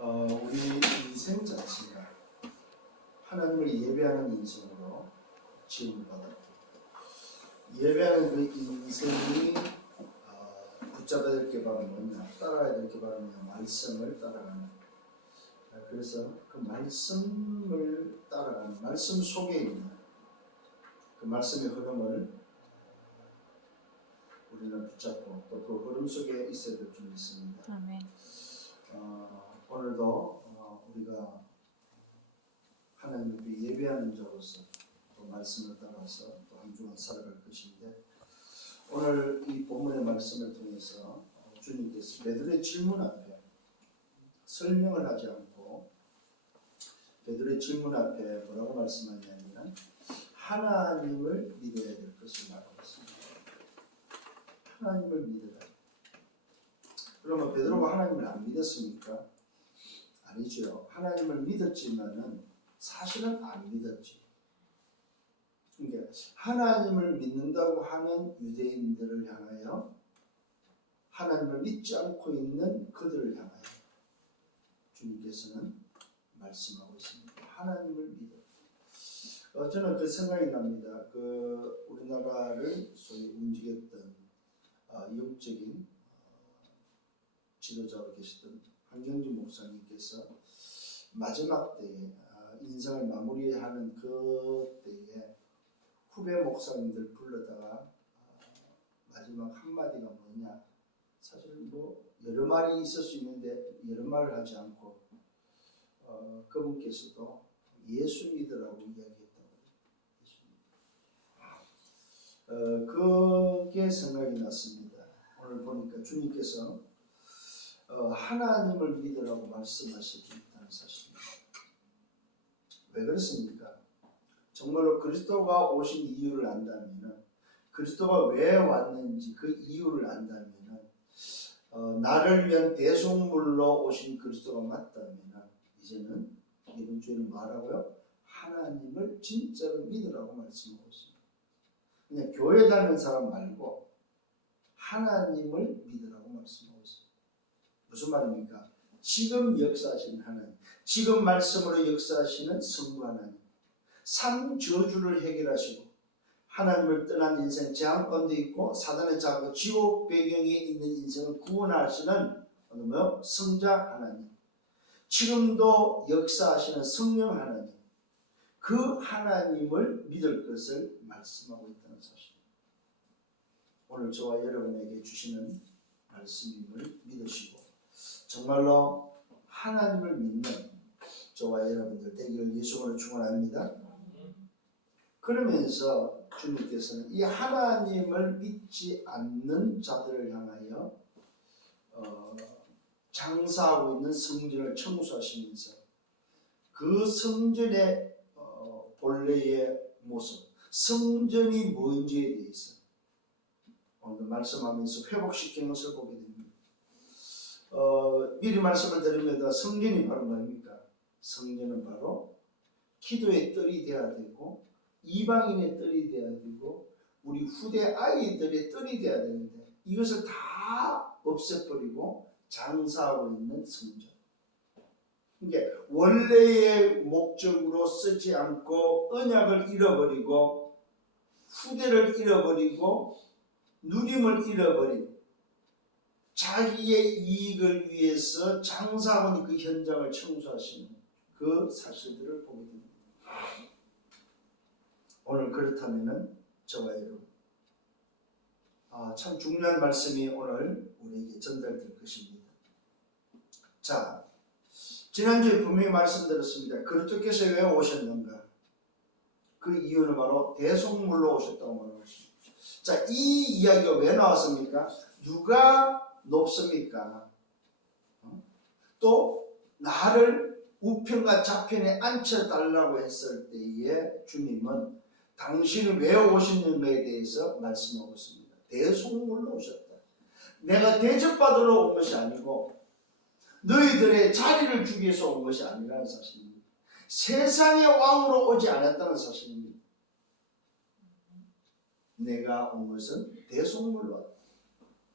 우리 인생 자체가 하나님을 예배하는 인생으로 지음을 받았고, 예배하는 그 인생이 붙잡아야 될 게 바로 뭐냐, 따라가야 될 게 바로 뭐냐, 말씀을 따라가는. 그래서 그 말씀을 따라가는, 말씀 속에 있는 그 말씀의 흐름을 우리는 붙잡고 또 그 흐름 속에 있어야 될 줄 믿습니다. 아멘. 오늘도 우리가 하나님 앞에 예배하는 자로서 또 말씀을 따라서 또 한 주간 살아갈 것인데, 오늘 이 본문의 말씀을 통해서 주님께서 베드로의 질문 앞에 설명을 하지 않고 베드로의 질문 앞에 뭐라고 말씀하냐면 하나님을 믿어야 될 것을 말하고 있습니다. 하나님을 믿어라. 그러면 베드로가 하나님을 안 믿었습니까? 아니죠. 하나님을 믿었지만은 사실은 안 믿었지. 그러니까 하나님을 믿는다고 하는 유대인들을 향하여, 하나님을 믿지 않고 있는 그들을 향하여 주님께서는 말씀하고 있습니다. 하나님을 믿어. 저는 그 생각이 납니다. 그 우리나라를 소위 움직였던 영적인 지도자로 계셨던 한경진 목사님께서 마지막 때에 인생을 마무리하는 그 때에 후배 목사님들 불러다가 마지막 한마디가 뭐냐, 사실 뭐 여러 말이 있을 수 있는데 여러 말을 하지 않고 그분께서도 예수 믿으라고 이야기했다고. 그게 생각이 났습니다. 오늘 보니까 주님께서 하나님을 믿으라고 말씀하시고 있다는 사실입니다. 왜 그렇습니까? 정말로 그리스도가 오신 이유를 안다면, 그리스도가 왜 왔는지 그 이유를 안다면, 나를 위한 대속물로 오신 그리스도가 맞다면, 이제는 이번 주에는 뭐라고요? 하나님을 진짜로 믿으라고 말씀하고 있습니다. 그냥 교회 다니는 사람 말고 하나님을 믿으라고 말씀하고 있습니다. 무슨 말입니까? 지금 역사하시는 하나님, 지금 말씀으로 역사하시는 성부 하나님, 삶 저주를 해결하시고 하나님을 떠난 인생 재앙 가운데 있고 사단의 자하고 지옥 배경에 있는 인생을 구원하시는 성자 하나님, 지금도 역사하시는 성령 하나님, 그 하나님을 믿을 것을 말씀하고 있다는 사실입니다. 오늘 저와 여러분에게 주시는 말씀임을 믿으시고 정말로 하나님을 믿는 저와 여러분들 되기를 예수님으로 축원합니다. 그러면서 주님께서는 이 하나님을 믿지 않는 자들을 향하여 장사하고 있는 성전을 청소하시면서 그 성전의 본래의 모습, 성전이 뭔지에 대해서 오늘 말씀하면서 회복시키는 것을 보게 됩니다. 미리 말씀을 드리면 성전이 바로 뭡니까? 성전은 바로 기도의 뜰이 되어야 되고 이방인의 뜰이 되어야 되고 우리 후대 아이들의 뜰이 되어야 되는데, 이것을 다 없애버리고 장사하고 있는 성전. 그러니까 원래의 목적으로 쓰지 않고 언약을 잃어버리고 후대를 잃어버리고 누림을 잃어버린 자기의 이익을 위해서 장사하는 그 현장을 청소하시는 그 사실들을 보게 됩니다. 오늘 그렇다면은 저와 여러분, 참 중요한 말씀이 오늘 우리에게 전달될 것입니다. 자, 지난주에 분명히 말씀드렸습니다. 그리스도께서 왜 오셨는가? 그 이유는 바로 대속물로 오셨다고 말하고 있습니다. 자, 이 이야기가 왜 나왔습니까? 누가 높습니까? 또 나를 우편과 좌편에 앉혀달라고 했을 때에 주님은 당신이 왜 오셨는가에 대해서 말씀하고 있습니다. 대속물로 오셨다. 내가 대접받으러 온 것이 아니고 너희들의 자리를 주기 위해서 온 것이 아니라는 사실입니다. 세상의 왕으로 오지 않았다는 사실입니다. 내가 온 것은 대속물로 왔다.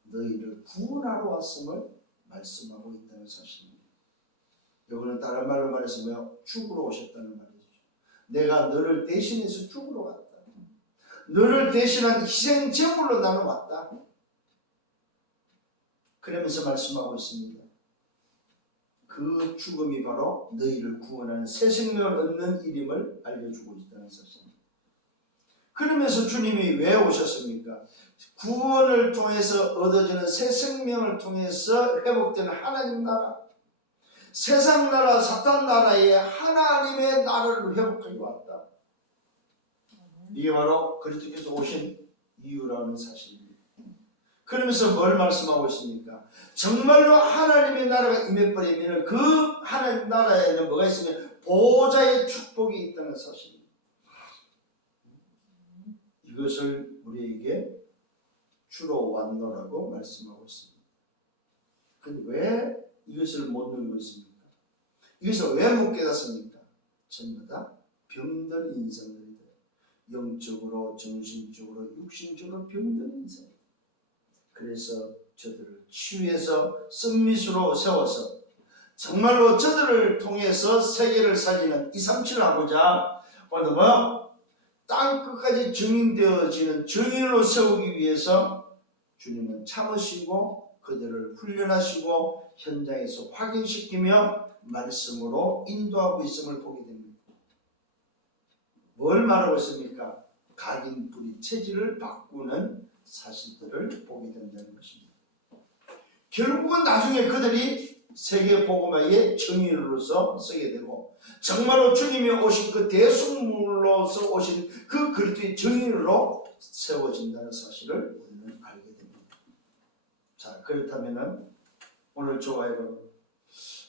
너희를 구원하러 왔음을 말씀하고 있다는 사실입니다. 이거는 다른 말로 말해서 뭐야? 죽으러 오셨다는 말이죠. 내가 너를 대신해서 죽으러 갔다. 너를 대신한 희생 제물로 나는 왔다. 그러면서 말씀하고 있습니다. 그 죽음이 바로 너희를 구원하는 새 생명을 얻는 일임을 알려주고 있다는 사실입니다. 그러면서 주님이 왜 오셨습니까? 구원을 통해서 얻어지는 새 생명을 통해서 회복되는 하나님 나라, 세상 나라, 사탄 나라의 하나님의 나라를 회복하기 왔다. 이게 바로 그리스도께서 오신 이유라는 사실입니다. 그러면서 뭘 말씀하고 있습니까? 정말로 하나님의 나라가 임해버리면 그 하나님 나라에는 뭐가 있으면 보호자의 축복이 있다는 사실입니다. 이것을 우리에게 주로 왔노라고 말씀하고 있습니다. 근데 왜 이것을 못 누리고 있습니까? 이것을 왜 못 깨닫습니까? 전부 다 병든 인생들이다. 영적으로, 정신적으로, 육신적으로 병든 인생. 그래서 저들을 치유해서 썸밋으로 세워서 정말로 저들을 통해서 세계를 살리는 237을 하고자 오늘 땅끝까지 증인되어지는 증인으로 세우기 위해서 주님은 참으시고 그들을 훈련하시고 현장에서 확인시키며 말씀으로 인도하고 있음을 보게 됩니다. 뭘 말하고 있습니까? 각인뿌리 체질을 바꾸는 사실들을 보게 된다는 것입니다. 결국은 나중에 그들이 세계 복음화의 증인으로서 쓰게 되고 정말로 주님이 오신 그 대속물로서 오신 그 그리스도의 증인으로 세워진다는 사실을 우리는 알게 됩니다. 자, 그렇다면은 오늘 저와의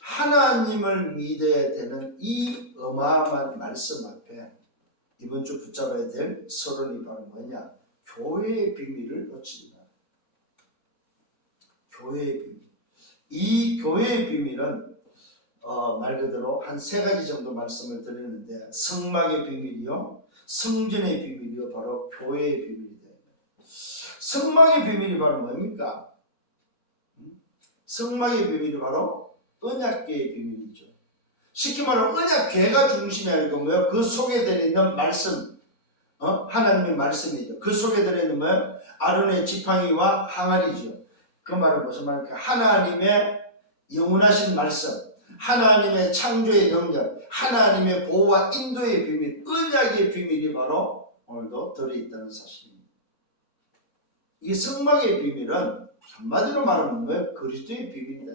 하나님을 믿어야 되는 이 어마어마한 말씀 앞에 이번 주 붙잡아야 될 서론이 바로 뭐냐? 교회의 비밀을 놓치지 마라. 교회의 비밀. 이 교회의 비밀은 말 그대로 한 3가지 정도 말씀을 드리는데 성막의 비밀이요, 성전의 비밀이요, 바로 교회의 비밀이다. 성막의 비밀이 바로 뭡니까? 성막의 비밀이 바로 언약궤의 비밀이죠. 쉽게 말하면 언약궤가 중심이 아니고 뭐요? 그 속에 들어있는 말씀, 하나님의 말씀이죠. 그 속에 들어있는 뭐요? 아론의 지팡이와 항아리죠. 그 말은 무슨 말입니까? 하나님의 영원하신 말씀, 하나님의 창조의 능력, 하나님의 보호와 인도의 비밀, 언약의 비밀이 바로 오늘도 들어있다는 사실입니다. 이 성막의 비밀은 한마디로 말하면 뭐예요? 그리스도의 비밀이다.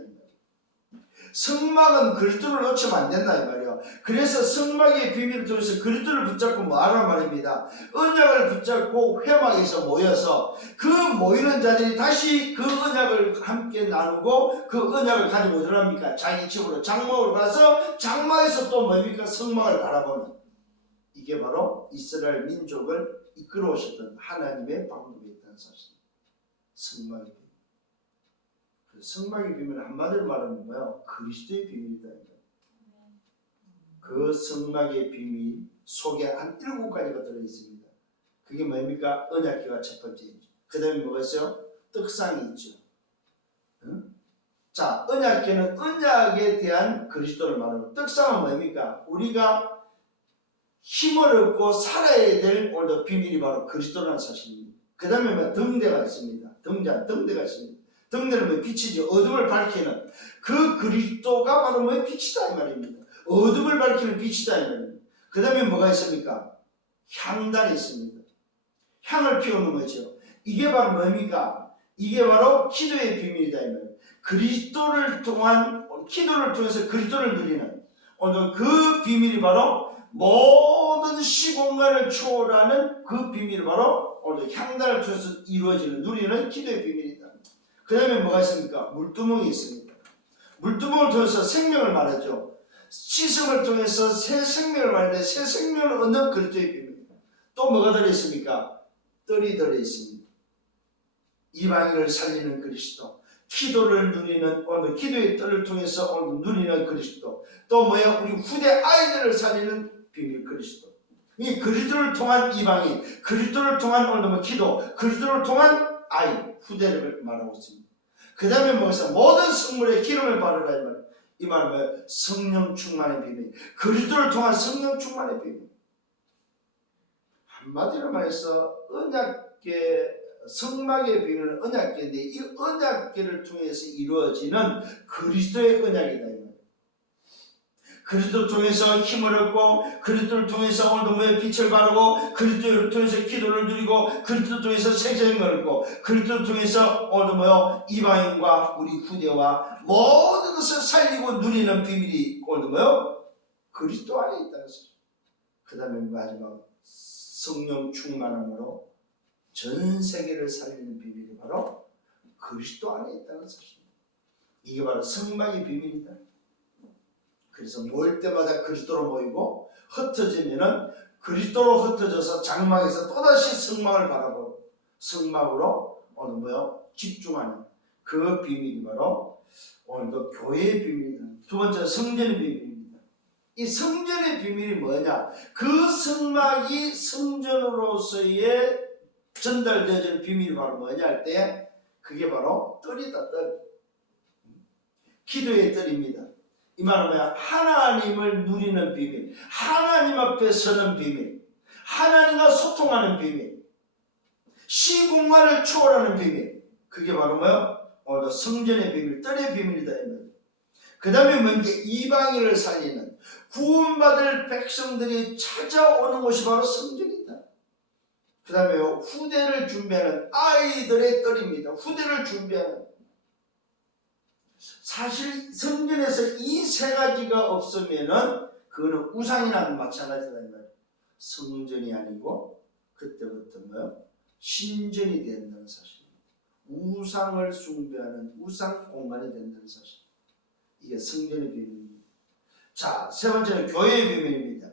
성막은 그리스도를 놓치면 안 된다 이 말이에요. 그래서 성막의 비밀을 통해서 그리스도를 붙잡고 뭐하란 말입니다. 언약을 붙잡고 회막에서 모여서 그 모이는 자들이 다시 그 언약을 함께 나누고 그 언약을 가지고 어디 합니까? 자기 집으로 장막으로 가서 장막에서 또 뭡니까? 성막을 바라보는, 이게 바로 이스라엘 민족을 이끌어 오셨던 하나님의 방법이 있다는 사실. 성막의 비밀. 성막의 비밀은 한마디로 말하면 뭐예요? 그리스도의 비밀이다. 그 성막의 비밀 속에 한 7가지가 들어있습니다. 그게 뭡니까? 언약궤가 첫 번째이죠. 그 다음에 뭐가 있어요? 떡상이 있죠. 응? 자, 언약궤는 언약에 대한 그리스도를 말하고, 떡상은 뭡니까? 우리가 힘을 얻고 살아야 될 오늘도 비밀이 바로 그리스도라는 사실입니다. 그 다음에 뭐 등대가 있습니다. 등대가 있습니다. 등대는 뭐 빛이죠. 어둠을 밝히는 그 그리스도가 바로 뭐의 빛이다 이 말입니다. 어둠을 밝히는 빛이다 이 말입니다. 그 다음에 뭐가 있습니까? 향단이 있습니다. 향을 피우는 거죠. 이게 바로 뭡니까? 이게 바로 기도의 비밀이다 이 말입니다. 그리스도를 통한, 기도를 통해서 그리스도를 누리는 오늘 그 비밀이 바로 모든 시공간을 초월하는 그 비밀이 바로 오늘 향단을 통해서 이루어지는, 누리는 기도의 비밀이다. 그 다음에 뭐가 있습니까? 물두멍이 있습니다. 물두멍을 통해서 생명을 말하죠. 씻음을 통해서 새 생명을 말하는데 새 생명을 얻는 그리스도의 비밀입니다. 또 뭐가 들어있습니까? 뜰이 들어있습니다. 이방인을 살리는 그리스도, 기도를 누리는, 오늘 기도의 뜰을 통해서 오늘 누리는 그리스도, 또 뭐야? 우리 후대 아이들을 살리는 비밀 그리스도. 이 그리스도를 통한 이방인, 그리스도를 통한 오늘 뭐 기도, 그리스도를 통한 아이, 후대를 말하고 있습니다. 그 다음에 뭐가 있어요? 모든 성물에 기름을 바르라 이 말. 이 말은 성령 충만의 비밀, 그리스도를 통한 성령 충만의 비밀. 한마디로 말해서 언약계, 성막의 비밀은 언약계인데 이 언약계를 통해서 이루어지는 그리스도의 언약이다. 그리스도를 통해서 힘을 얻고, 그리스도를 통해서 오늘도 몸에 빛을 바르고, 그리스도를 통해서 기도를 누리고, 그리스도를 통해서 생명을 얻고, 그리스도를 통해서 오늘도 이방인과 우리 후대와 모든 것을 살리고 누리는 비밀이 오늘도 그리스도 안에 있다는 것이죠. 그 다음에 마지막 성령 충만함으로 전 세계를 살리는 비밀이 바로 그리스도 안에 있다는 사실입니다. 이게 바로 성막의 비밀이다. 그래서 모일 때마다 그리스도로 모이고, 흩어지면은 그리스도로 흩어져서 장막에서 또다시 성막을 바라보고 성막으로 오늘 집중하는 그 비밀이 바로 오늘도 교회의 비밀이다. 두 번째 성전의 비밀입니다. 이 성전의 비밀이 뭐냐? 그 성막이 성전으로서의 전달되어지는 비밀이 바로 뭐냐 할 때 그게 바로 뜰이다. 뜰. 기도의 뜰입니다. 이 말은 뭐야? 하나님을 누리는 비밀, 하나님 앞에 서는 비밀, 하나님과 소통하는 비밀, 시공간을 초월하는 비밀. 그게 바로 뭐야? 오늘도 성전의 비밀, 뜰의 비밀이다. 그 다음에 먼저 이방인을 살리는, 구원받을 백성들이 찾아오는 곳이 바로 성전이다. 그 다음에 후대를 준비하는 아이들의 뜰입니다. 후대를 준비하는. 사실 성전에서 이 세 가지가 없으면은 그거는 우상이나 마찬가지다. 성전이 아니고 그때부터 신전이 된다는 사실입니다. 우상을 숭배하는 우상 공간이 된다는 사실. 이게 성전의 비밀입니다. 자, 세 번째는 교회의 비밀입니다.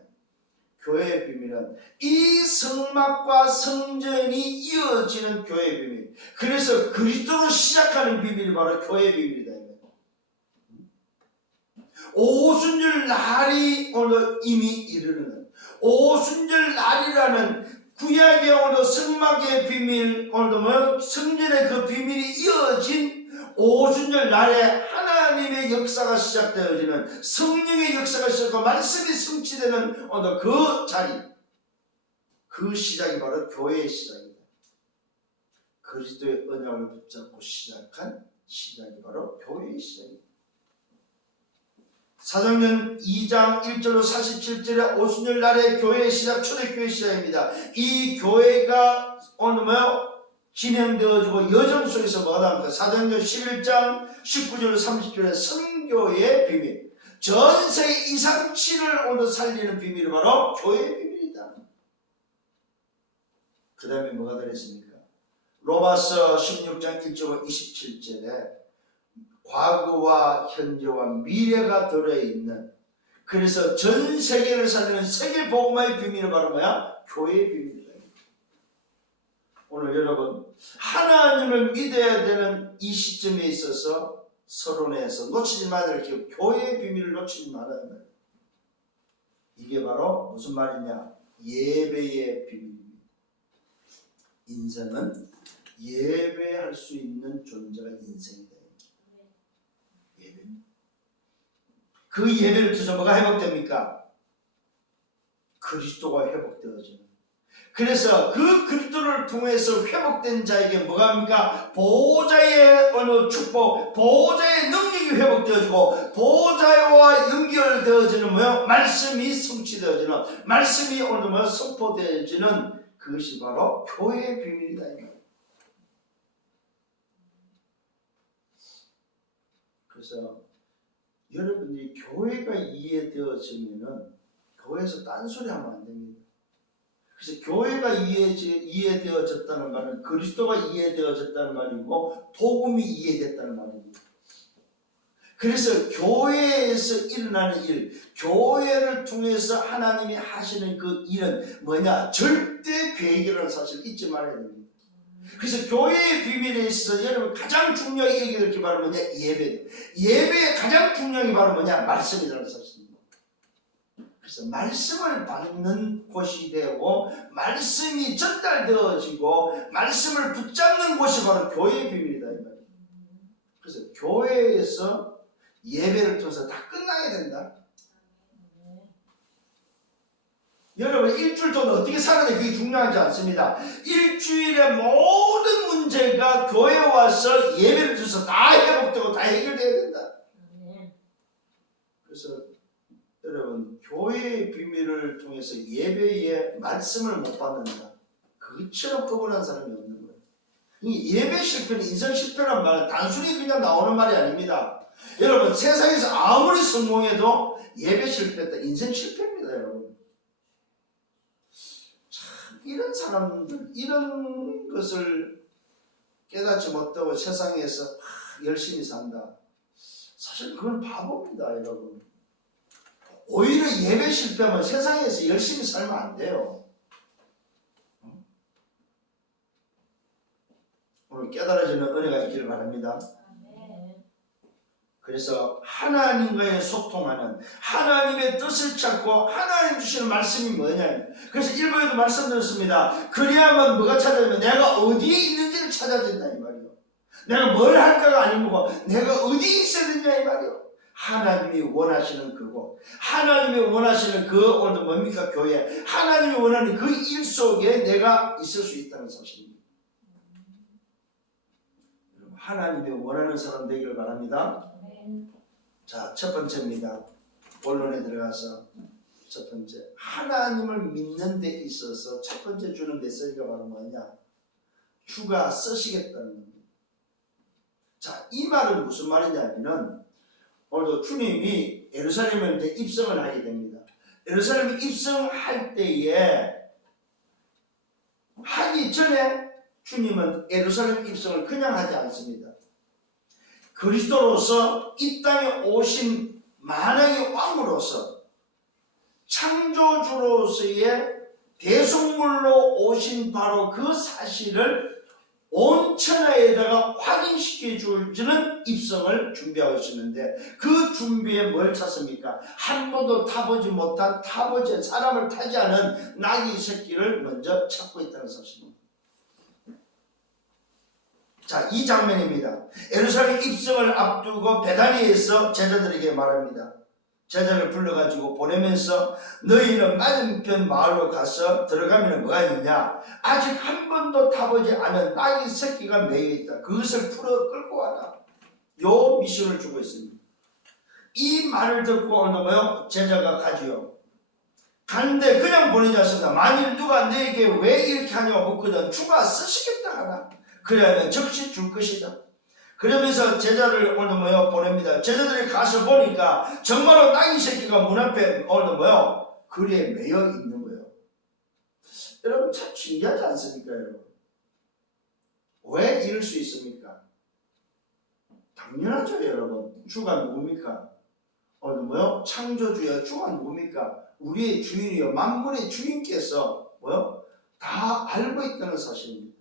교회의 비밀은 이 성막과 성전이 이어지는 교회의 비밀. 그래서 그리스도로 시작하는 비밀이 바로 교회의 비밀이다. 오순절 날이 오늘 이미 이르는 오순절 날이라는 구약의 오늘 성막의 비밀, 오늘도 성전의 그 비밀이 이어진 오순절 날에 하나님의 역사가 시작되어지는, 성령의 역사가 시작되고 말씀이 성취되는 오늘 그 자리, 그 시작이 바로 교회의 시작입니다. 그리스도의 언약을 붙잡고 시작한 시작이 바로 교회의 시작입니다. 사도행전 2장 1절로 47절의 오순절 날의 교회의 시작, 초대교회 시작입니다. 이 교회가 오늘 진행되어지고 여정 속에서 뭐가 나옵니까? 사도행전 11장 19절로 30절의 선교의 비밀, 전세계 이상치를 오늘 살리는 비밀이 바로 교회의 비밀이다. 그 다음에 뭐가 들어있습니까? 로마서 16장 1절로 27절에 과거와 현재와 미래가 들어있는, 그래서 전 세계를 살리는 세계 복음화의 비밀은 바로 뭐야? 교회의 비밀이다. 오늘 여러분 하나님을 믿어야 되는 이 시점에 있어서 서론에서 놓치지 말아야 될 교회의 비밀을 놓치지 말아야 돼. 이게 바로 무슨 말이냐? 예배의 비밀입니다. 인생은 예배할 수 있는 존재가 인생이다. 예배. 그 예배를 통해서 뭐가 회복됩니까? 그리스도가 회복되어지는. 그래서 그 그리스도를 통해서 회복된 자에게 뭐가 합니까? 보호자의 어느 축복, 보호자의 능력이 회복되어지고, 보호자와 연결되어지는 말씀이 성취되어지는, 말씀이 오늘 선포되어지는 그것이 바로 교회의 비밀이다. 그래서 여러분들이 교회가 이해되어지면은 교회에서 딴소리 하면 안 됩니다. 그래서 교회가 이해되어졌다는 말은 그리스도가 이해되어졌다는 말이고 복음이 이해됐다는 말입니다. 그래서 교회에서 일어나는 일, 교회를 통해서 하나님이 하시는 그 일은 뭐냐? 절대 계획이라는 사실을 잊지 말아야 됩니다. 그래서 교회의 비밀에 있어서 여러분 가장 중요하게 얘기해 될 게 바로 뭐냐? 예배. 예배의 가장 중요한 게 바로 뭐냐? 말씀이라는 사실입니다. 그래서 말씀을 받는 곳이 되고, 말씀이 전달되어지고, 말씀을 붙잡는 곳이 바로 교회의 비밀이다. 그래서 교회에서 예배를 통해서 다 끝나게 된다. 여러분 일주일 동안 어떻게 사느냐 그게 중요하지 않습니다. 일주일의 모든 문제가 교회에 와서 예배를 통해서 다 회복되고 다 해결돼야 된다. 그래서 여러분 교회의 비밀을 통해서 예배의 말씀을 못 받는다. 그처럼 억울한 사람이 없는 거예요. 예배 실패는 인생 실패란 말은 단순히 그냥 나오는 말이 아닙니다. 여러분 세상에서 아무리 성공해도 예배 실패했다 인생 실패입니다. 여러분 참 이런 사람들 이런 것을 깨닫지 못하고 세상에서 열심히 산다. 사실 그건 바보입니다. 여러분 오히려 예배 실패하면 세상에서 열심히 살면 안 돼요. 오늘 깨달아지는 은혜가 있기를 바랍니다. 그래서 하나님과의 소통하는 하나님의 뜻을 찾고 하나님 주시는 말씀이 뭐냐. 그래서 1부에도 말씀드렸습니다. 그래야만 뭐가 찾아지면 내가 어디에 있는지를 찾아야 된다 이 말이요. 내가 뭘 할까가 아니고 내가 어디에 있어야 되냐 이 말이요. 하나님이 원하시는 그곳, 하나님이 원하시는 그 오늘 뭡니까 교회, 하나님이 원하는 그 일 속에 내가 있을 수 있다는 사실입니다. 하나님이 원하는 사람 되기를 바랍니다. 자, 첫 번째입니다. 본론에 들어가서 첫 번째, 하나님을 믿는 데 있어서 첫 번째 주는 메시지가 바로 뭐냐? 주가 쓰시겠다는 겁니다. 자, 이 말은 무슨 말이냐면은 오늘도 주님이 예루살렘에 이제 입성을 하게 됩니다. 예루살렘에 입성할 때에 하기 전에 주님은 예루살렘 입성을 그냥 하지 않습니다. 그리스도로서 이 땅에 오신 만왕의 왕으로서 창조주로서의 대속물로 오신 바로 그 사실을 온 천하에다가 확인시켜 주는 입성을 준비하고 있었는데 그 준비에 뭘 찾습니까? 한 번도 타보지 못한 사람을 타지 않은 나귀 새끼를 먼저 찾고 있다는 사실입니다. 자, 이 장면입니다. 예루살렘 입성을 앞두고 베다니에서 제자들에게 말합니다. 제자를 불러가지고 보내면서 너희는 맞은편 마을로 가서 들어가면 뭐가 있느냐? 아직 한 번도 타보지 않은 나귀 새끼가 매여 있다. 그것을 풀어 끌고 와라. 요 미션을 주고 있습니다. 이 말을 듣고 오늘 뭐요? 제자가 가지요. 가는데 그냥 보내지 않습니다. 만일 누가 너에게 왜 이렇게 하냐고 묻거든 주가 쓰시겠다 하라. 그러면 즉시 줄 것이다. 그러면서 제자를 오늘 뭐요? 보냅니다. 제자들이 가서 보니까 정말로 나귀 새끼가 문 앞에 오늘 뭐요? 거리에 매여 있는 거예요. 여러분 참 신기하지 않습니까? 여러분? 왜 이럴 수 있습니까? 당연하죠 여러분. 주가 누굽니까? 오늘 뭐요? 창조주여 주가 누굽니까? 우리의 주인이요 만물의 주인께서 뭐요? 다 알고 있다는 사실입니다.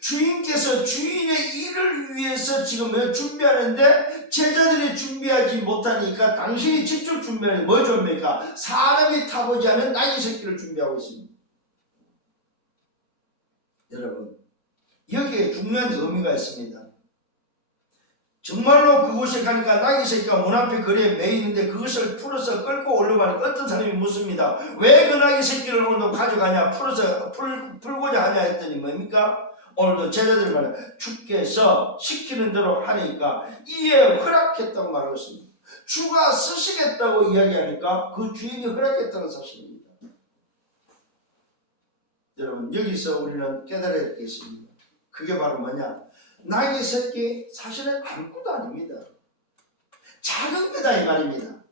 주인께서 주인의 일을 위해서 지금 준비하는데 제자들이 준비하지 못하니까 당신이 직접 준비하는 뭘 준비합니까? 사람이 타보지 않은 나귀 새끼를 준비하고 있습니다. 여러분 여기에 중요한 의미가 있습니다. 정말로 그곳에 가니까 나귀 새끼가 문 앞에 거리에 매 있는데 그것을 풀어서 끌고 올라가는 어떤 사람이 묻습니다. 왜 그 나귀 새끼를 오늘도 가져가냐? 풀고자 하냐 했더니 뭡니까? 오늘도 제자들이 말해요. 주께서 시키는 대로 하니까 이에 허락했다고 말하고 있습니다. 주가 쓰시겠다고 이야기하니까 그 주인이 허락했다는 사실입니다. 여러분 여기서 우리는 깨달아야 되겠습니다. 그게 바로 뭐냐? 나귀 새끼 사실은 아무것도 아닙니다. 작은 거다 이 말입니다.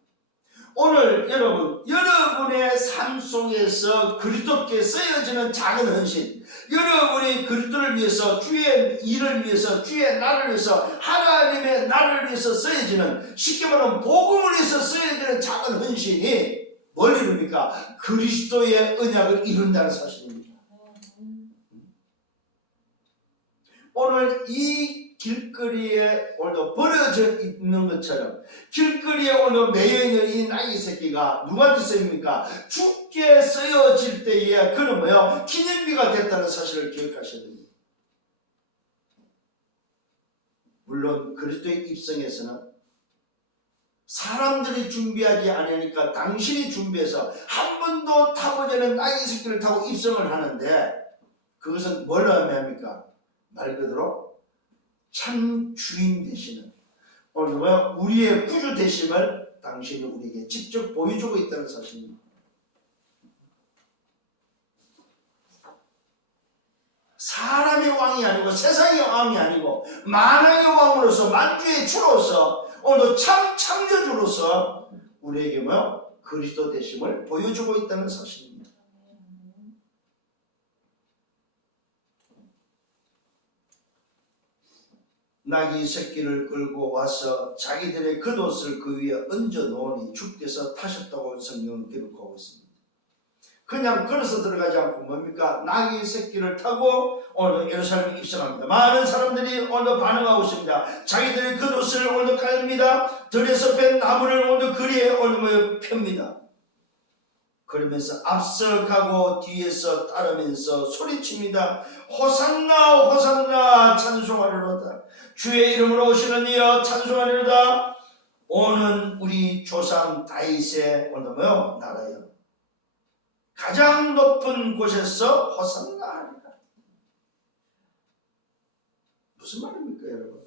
오늘 여러분의 삶 속에서 그리스도께 쓰여지는 작은 헌신, 여러분이 그리스도를 위해서 주의 일을 위해서 주의 나를 위해서 하나님의 나를 위해서 쓰여지는 쉽게 말하면 복음을 위해서 쓰여지는 작은 헌신이 뭘 이룹니까? 그리스도의 언약을 이룬다는 사실입니다. 오늘 이 길거리에 오늘도 버려져 있는 것처럼 길거리에 오늘 매여있는 이 나귀 새끼가 누구한테 쓰입니까? 주께 쓰여질 때에 그는 뭐요? 기념비가 됐다는 사실을 기억하셔야 됩니다. 물론 그리스도의 입성에서는 사람들이 준비하지 않으니까 당신이 준비해서 한 번도 타보지 않은 나귀 새끼를 타고 입성을 하는데, 그것은 뭘 의미합니까? 말 그대로 참 주인 되시는, 오늘 뭐야? 우리의 구주 되심을 당신이 우리에게 직접 보여주고 있다는 사실입니다. 사람의 왕이 아니고 세상의 왕이 아니고 만왕의 왕으로서 만주의 주로서 오늘도 참 창조주로서 우리에게 뭐요? 그리스도 되심을 보여주고 있다는 사실입니다. 나귀 새끼를 끌고 와서 자기들의 겉옷을 그 위에 얹어 놓으니 주께서 타셨다고 성경은 기록하고 있습니다. 그냥 걸어서 들어가지 않고 뭡니까? 나귀 새끼를 타고 오늘 예루살렘에 입성합니다. 많은 사람들이 오늘 반응하고 있습니다. 자기들의 겉옷을 오늘 깔립니다. 들에서 뺀 나무를 오늘 거리에 오늘 펴니다. 그러면서 앞서 가고 뒤에서 따르면서 소리칩니다. 호산나 호산나 찬송하리로다. 주의 이름으로 오시는 이여 찬송하리로다. 오는 우리 조상 다윗의 오늘 뭐요? 나라여. 가장 높은 곳에서 호산나 하리라. 무슨 말입니까 여러분?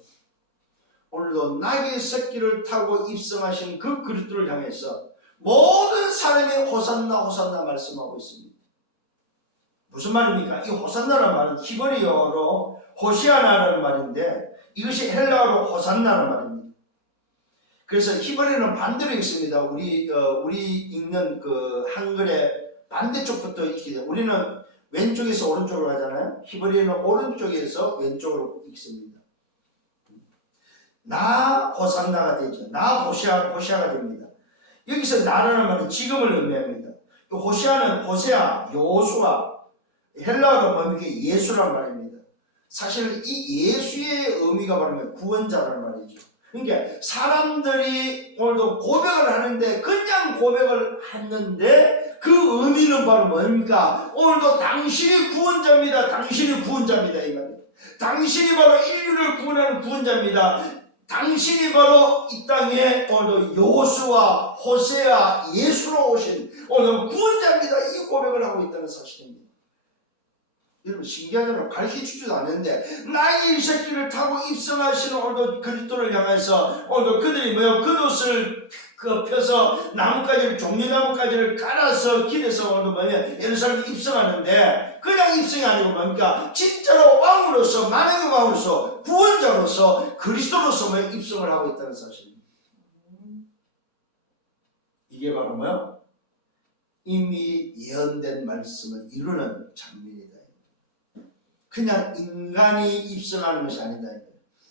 오늘도 나귀 새끼를 타고 입성하신 그 그리스도를 향해서 모든 사람이 호산나 호산나 말씀하고 있습니다. 무슨 말입니까? 이 호산나라는 말은 히브리어로 호시아나라는 말인데 이것이 헬라어로 호산나라는 말입니다. 그래서 히브리어는 반대로 읽습니다. 우리 읽는 그 한글의 반대쪽부터 읽게 돼요. 우리는 왼쪽에서 오른쪽으로 가잖아요. 히브리어는 오른쪽에서 왼쪽으로 읽습니다. 나 호산나가 되죠. 나 호시아가 됩니다. 여기서 나라는 말은 지금을 의미합니다. 호시아는 호세아, 여호수아, 헬라어로 뭡니까? 예수란 말입니다. 사실 이 예수의 의미가 바로 구원자라는 말이죠. 그러니까 사람들이 오늘도 고백을 하는데 그냥 고백을 했는데 그 의미는 바로 뭡니까? 오늘도 당신이 구원자입니다. 당신이 구원자입니다. 이 말이에요. 당신이 바로 인류를 구원하는 구원자입니다. 당신이 바로 이 땅에 오늘 여호수아, 호세아, 예수로 오신 오늘 구원자입니다. 이 고백을 하고 있다는 사실입니다. 여러분 신기하잖아요. 가르쳐주지도 않는데 나귀 새끼를 타고 입성하시는 오늘 그리스도를 향해서 오늘 그들이 뭐요? 겉옷을 펴서 나뭇가지를 종려나뭇가지를 깔아서 길에서 오늘 뭐냐 예루살렘에 입성하는데 그냥 입성이 아니고 뭡니까? 진짜로 왕으로서 만왕의 왕으로서 구원자로서 그리스도로서 뭐 입성을 하고 있다는 사실입니다. 이게 바로 뭐요? 이미 예언된 말씀을 이루는 장면이다. 그냥 인간이 입성하는 것이 아니다.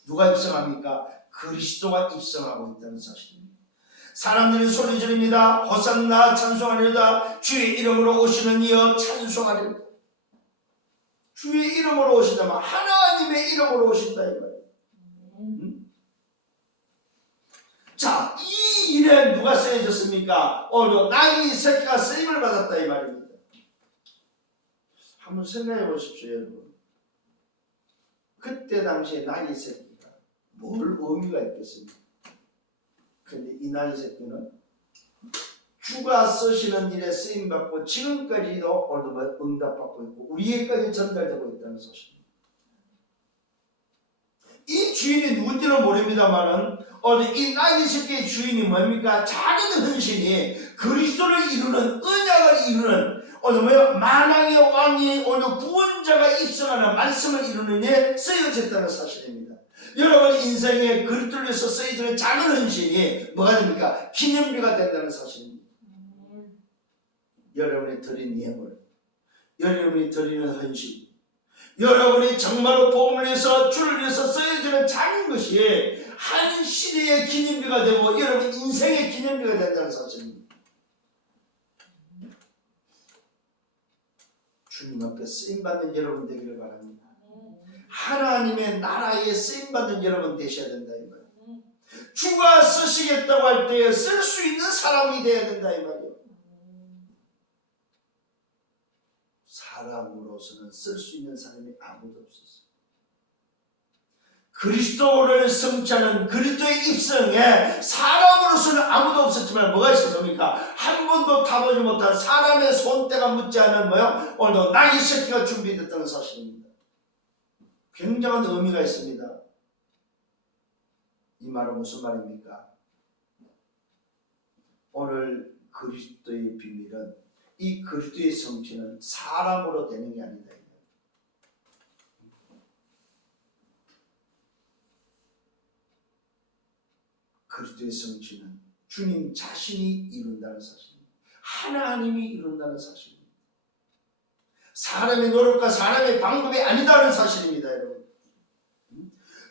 누가 입성합니까? 그리스도가 입성하고 있다는 사실입니다. 사람들이 소리 지릅니다. 호산나 찬송하리로다. 주의 이름으로 오시는 이여 찬송하리로다. 주의 이름으로 오신다면 하나님의 이름으로 오신다 이 말이에요. 자, 이 일에 누가 쓰여졌습니까? 오늘 나귀 새끼가 쓰임을 받았다 이 말입니다. 한번 생각해 보십시오 여러분. 그때 당시에 나귀 새끼가 뭘 의미가 있겠습니까? 근데 이 나귀 새끼는 주가 쓰시는 일에 쓰임받고 지금까지도 오늘도 응답받고 있고 우리에게까지 전달되고 있다는 사실입니다. 이 주인이 누군지는 모릅니다만은 오늘 이 나귀 새끼의 주인이 뭡니까? 작은 헌신이 그리스도를 이루는 언약을 이루는 오늘 뭐요? 만왕의 왕이 오늘 구원자가 입성하는 말씀을 이루는 데 쓰여졌다는 사실입니다. 여러분 인생에 그리스도를 위해서 쓰여지는 작은 헌신이 뭐가 됩니까? 기념비가 된다는 사실입니다. 여러분이 드린 예물, 여러분이 드리는 헌신, 여러분이 정말로 복음을 위해서 주를 위해서 쓰여지는 작은 것이 한 시대의 기념비가 되고 여러분 인생의 기념비가 된다는 사실입니다. 주님 앞에 쓰임받는 여러분 되기를 바랍니다. 하나님의 나라에 쓰임받는 여러분 되셔야 된다 이 말이에요. 주가 쓰시겠다고 할 때 쓸 수 있는 사람이 되어야 된다 이 말이에요. 사람으로서는 쓸 수 있는 사람이 아무도 없었어요. 그리스도를 성취하는 그리스도의 입성에 사람으로서는 아무도 그렇지만 뭐가 있었습니까? 한 번도 타보지 못한 사람의 손때가 묻지 않은 뭐요? 오늘도 나귀 새끼가 준비됐다는 사실입니다. 굉장한 의미가 있습니다. 이 말은 무슨 말입니까? 오늘 그리스도의 비밀은, 이 그리스도의 성취는 사람으로 되는 게 아니다. 그리스도의 성취는 주님 자신이 이룬다는 사실입니다. 하나님이 이룬다는 사실입니다. 사람의 노력과 사람의 방법이 아니다는 사실입니다, 여러분.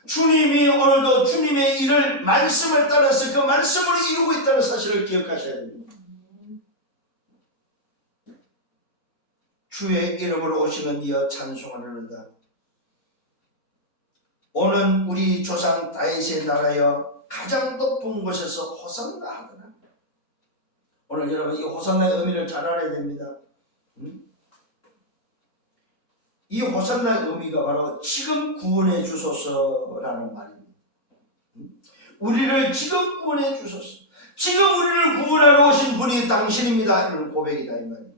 주님이 오늘도 주님의 일을 말씀을 따라서 그 말씀으로 이루고 있다는 사실을 기억하셔야 됩니다. 주의 이름으로 오시는 이여 찬송하느니라. 오는 우리 조상 다윗의 나라여 가장 높은 곳에서 호산나 하더라. 오늘 여러분 이 호산나의 의미를 잘 알아야 됩니다. 이 호산나의 의미가 바로 지금 구원해 주소서라는 말입니다. 우리를 지금 구원해 주소서. 지금 우리를 구원하러 오신 분이 당신입니다. 이런 고백이다 이 말입니다.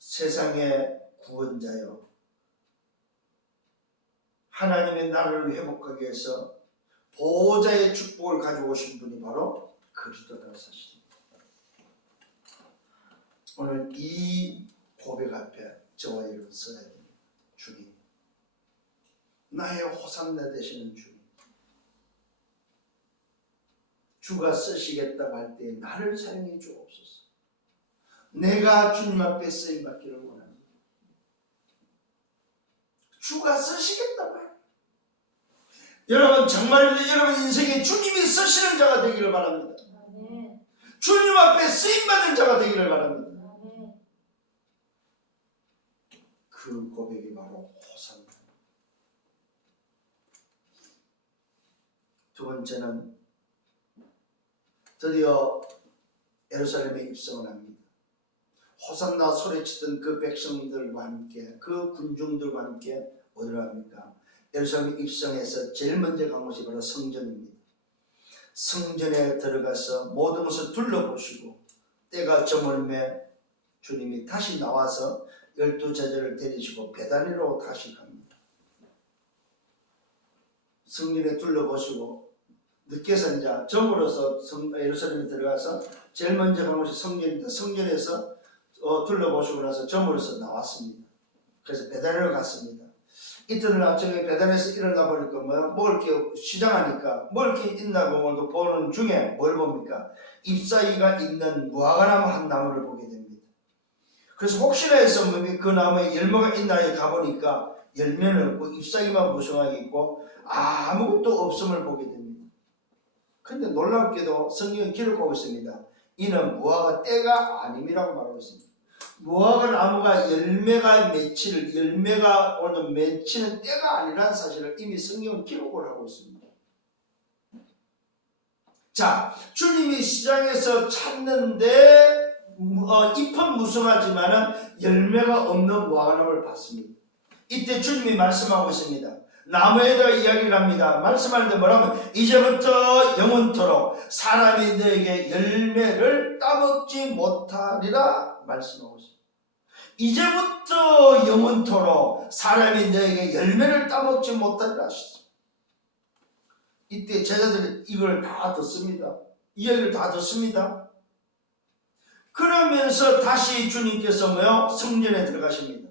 세상의 구원자여, 하나님의 나라를 회복하기 위해서 보호자의 축복을 가지고 오신 분이 바로 그리스도라는 사실입니다. 오늘 이 고백 앞에 저와 여러분 서야 됩니다. 주님, 나의 호산나 되시는 주님, 주가 쓰시겠다고 할 때 나를 사용해 주옵소서. 내가 주님 앞에 쓰임받기를 원합니다. 주가 쓰시겠다고 해요. 여러분 정말 여러분 인생에 주님이 쓰시는 자가 되기를 바랍니다. 주님 앞에 쓰임받는 자가 되기를 바랍니다. 그 고백이 바로 호산나. 두 번째는 드디어 예루살렘에 입성을 합니다. 호산나 소리치던 그 백성들과 함께, 그 군중들과 함께 어디로 갑니까? 예루살렘에 입성해서 제일 먼저 간 곳이 바로 성전입니다. 성전에 들어가서 모든 것을 둘러보시고 때가 저물매 주님이 다시 나와서 12 제자를 데리시고 베다니로 다시 갑니다. 성전에 둘러보시고 늦게서 이제 저물어서 예루살렘에 들어가서 제일 먼저 간 곳이 성전입니다. 성전에서 둘러보시고 나서 저물어서 나왔습니다. 그래서 베다니로 갔습니다. 이튿날 아침에 베다니에서 일어나 보니까 먹을 게 시장하니까 먹을 게 있나고 오늘도 보는 중에 뭘 봅니까? 잎사귀가 있는 무화과나무 한 나무를 보게 됩니다. 그래서 혹시나 해서 그 나무에 열매가 있나 가보니까 열매는 없고 잎사귀만 무성하게 있고 아무것도 없음을 보게 됩니다. 그런데 놀랍게도 성경은 기록하고 있습니다. 이는 무화과 때가 아님이라고 말하고 있습니다. 무화과 나무가 열매가 오늘 맺히는 때가 아니라는 사실을 이미 성경은 기록을 하고 있습니다. 자, 주님이 시장에서 찾는데 잎은 무성하지만 열매가 없는 무화과나무를 봤습니다. 이때 주님이 말씀하고 있습니다. 나무에다가 이야기를 합니다. 말씀하는데 뭐라면 이제부터 영원토록 사람이 너에게 열매를 따먹지 못하리라 말씀하고 있습니다. 이제부터 영원토록 사람이 너에게 열매를 따먹지 못하리라 하셨습니다. 이때 제자들이 이걸 다 듣습니다. 이야기를 다 듣습니다. 그러면서 다시 주님께서 성전에 들어가십니다.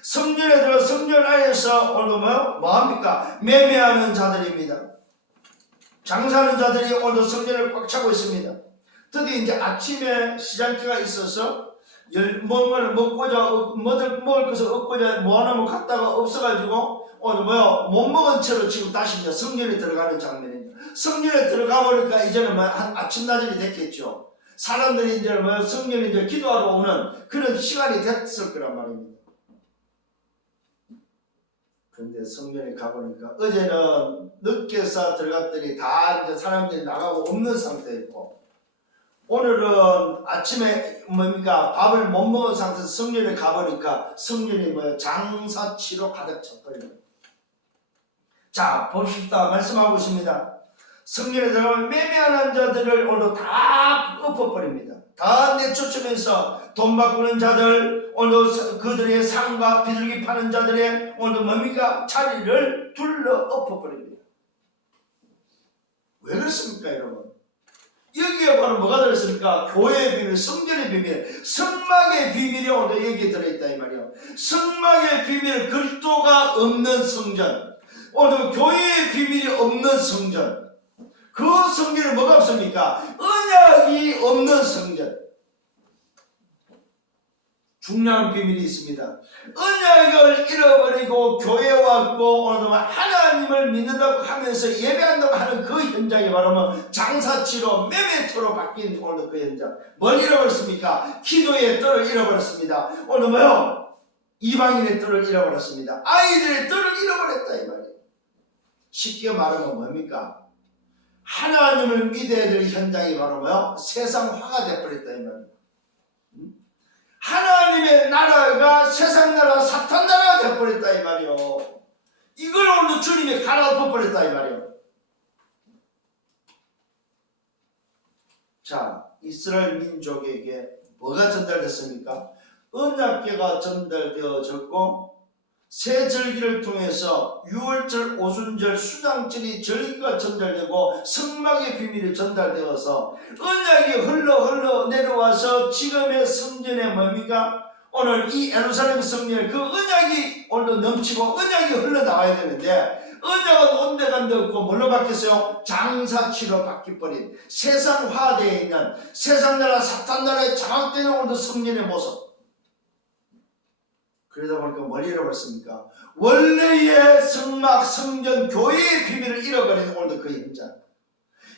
성전에 들어 성전 안에서 오늘도 뭐합니까? 매매하는 자들입니다. 장사하는 자들이 오늘도 성전을 꽉 차고 있습니다. 드디어 이제 아침에 시장기가 있어서 뭔가를 먹고자 먹을 것을 얻고자 모아놓으면 갔다가 없어가지고 오늘 못 먹은 채로 지금 다시 이제 성전에 들어가는 장면입니다. 성전에 들어가 보니까 이제는 한 아침 낮이 됐겠죠. 사람들이 이제 성전에 이제 기도하러 오는 그런 시간이 됐을 거란 말입니다. 그런데 성전에 가보니까 어제는 늦게서 들어갔더니 다 이제 사람들이 나가고 없는 상태였고 오늘은 아침에 밥을 못 먹은 상태에서 성전에 가보니까 성전이 장사치로 가득 찼더니 자, 봅시다. 말씀하고 있습니다. 성전에 들어가면 매매하는 자들을 오늘 다 엎어버립니다. 다 내쫓으면서 돈 바꾸는 자들, 오늘 그들의 상과 비둘기 파는 자들의 오늘 뭡니까? 자리를 둘러 엎어버립니다. 왜 그렇습니까, 여러분? 여기에 바로 뭐가 들었습니까? 교회의 비밀, 성전의 비밀, 성막의 비밀이 오늘 여기에 들어있다 이 말이에요. 성막의 비밀, 글도가 없는 성전, 오늘 교회의 비밀이 없는 성전, 그 성전에 뭐가 없습니까? 언약이 없는 성전. 중요한 비밀이 있습니다. 언약을 잃어버리고 교회에 왔고 오늘 하나님을 믿는다고 하면서 예배한다고 하는 그 현장이 바로 뭐 장사치로 매매토로 바뀐 오늘 그 현장. 뭘 잃어버렸습니까? 기도의 뜰을 잃어버렸습니다. 오늘 뭐요? 이방인의 뜰을 잃어버렸습니다. 아이들의 뜰을 잃어버렸다 이 말이에요. 쉽게 말하면 뭡니까? 하나님을 믿어야 될 현장이 바로 뭐요? 세상화가 되어버렸다 이 말이에요. 하나님의 나라가 세상 나라 사탄 나라가 되어버렸다 이 말이요. 이걸 오늘 주님이 갈아엎어버렸다 이 말이요. 자, 이스라엘 민족에게 뭐가 전달됐습니까? 언약궤가 전달되어졌고 새 절기를 통해서 유월절, 오순절, 수장절이 절기가 전달되고 성막의 비밀이 전달되어서 언약이 흘러 내려와서 지금의 성전에 뭡니까? 오늘 이 예루살렘 성전에 그 언약이 오늘 넘치고 언약이 흘러나와야 되는데 언약은 온데간데 없고 뭘로 바뀌었어요? 장사치로 바뀌어버린 세상화되어 있는 세상나라 사탄나라에 장악되는 오늘 성전의 모습. 그러다 보니까 뭘 잃어버렸습니까? 원래의 성막, 성전, 교회의 비밀을 잃어버린 오늘 그 현장.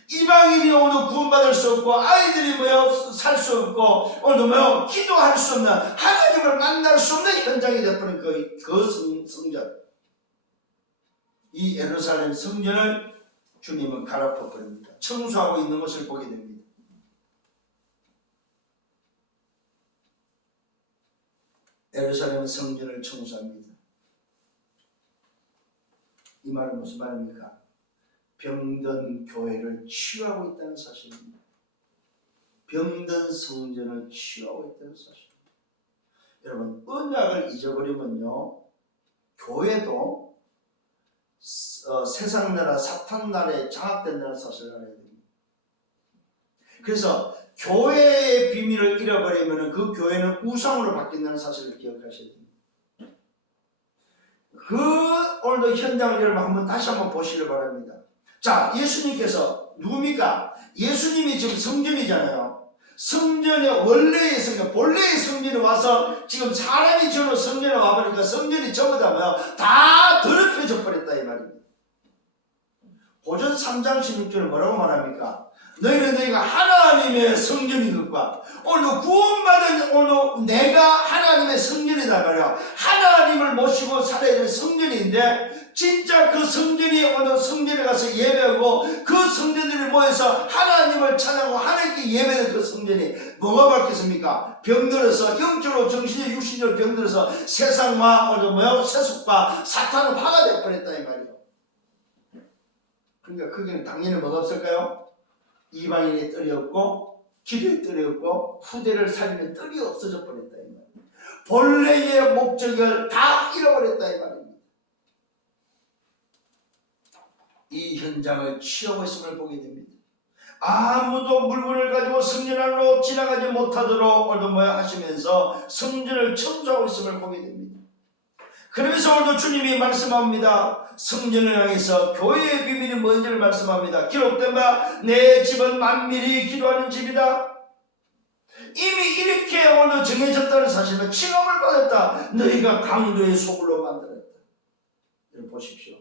이방인이 오늘 구원받을 수 없고 아이들이 살 수 없고 오늘 기도할 수 없는 하나님을 만날 수 없는 현장이 되어버린 그 성전. 이 예루살렘 성전을 주님은 갈아엎어버립니다. 청소하고 있는 것을 보게 됩니다. 예루살렘 성전을 청소합니다. 이 말은 무슨 말입니까? 병든 교회를 치유하고 있다는 사실입니다. 병든 성전을 치유하고 있다는 사실입니다. 여러분, 언약을 잊어버리면요, 교회도 세상 나라, 사탄 나라에 장악된다는 사실을 알아야 됩니다. 그래서 교회의 비밀을 잃어버리면 그 교회는 우상으로 바뀐다는 사실을 기억하셔야 됩니다. 오늘도 현장을 여러분 한번 다시 한번 보시길 바랍니다. 자, 예수님께서 누굽니까? 예수님이 지금 성전이잖아요. 성전의 원래의 성전, 본래의 성전에 와서 지금 사람이 지은 성전에 와버리니까 성전이 전부 다 더럽혀져 버렸다 이 말입니다. 고전 3장 16절에 뭐라고 말합니까? 너희가 하나님의 성전인 것과 오늘 구원받은 오늘 내가 하나님의 성전이다 말이야. 하나님을 모시고 살아야 될 성전인데 진짜 그 성전이 오늘 성전에 가서 예배하고 그 성전들이 모여서 하나님을 찬양하고 하나님께 예배하는 그 성전이 뭐가 바뀌었습니까? 병들어서 영적으로 정신적 육신적으로 병들어서 세상과 오늘 세속과 사탄은 화가 되어버렸다 이 말이에요. 그러니까 거기는 당연히 뭐가 없을까요? 이방인의 뜰이 없고 기도의 뜰이 없고 후대를 살리는 뜰이 없어져 버렸다 이 말입니다. 본래의 목적을 다 잃어버렸다 이 말입니다. 이 현장을 취하고 있음을 보게 됩니다. 아무도 물건을 가지고 성전 안으로 지나가지 못하도록 오늘 하시면서 성전을 청소하고 있음을 보게 됩니다. 그러면서 오늘도 주님이 말씀합니다. 성전을 향해서 교회의 비밀이 뭔지를 말씀합니다. 기록된 바 내 집은 만민이 기도하는 집이다. 이미 이렇게 오늘 정해졌다는 사실은 칭함을 받았다. 너희가 강도의 소굴로 만들었다. 여러분 보십시오.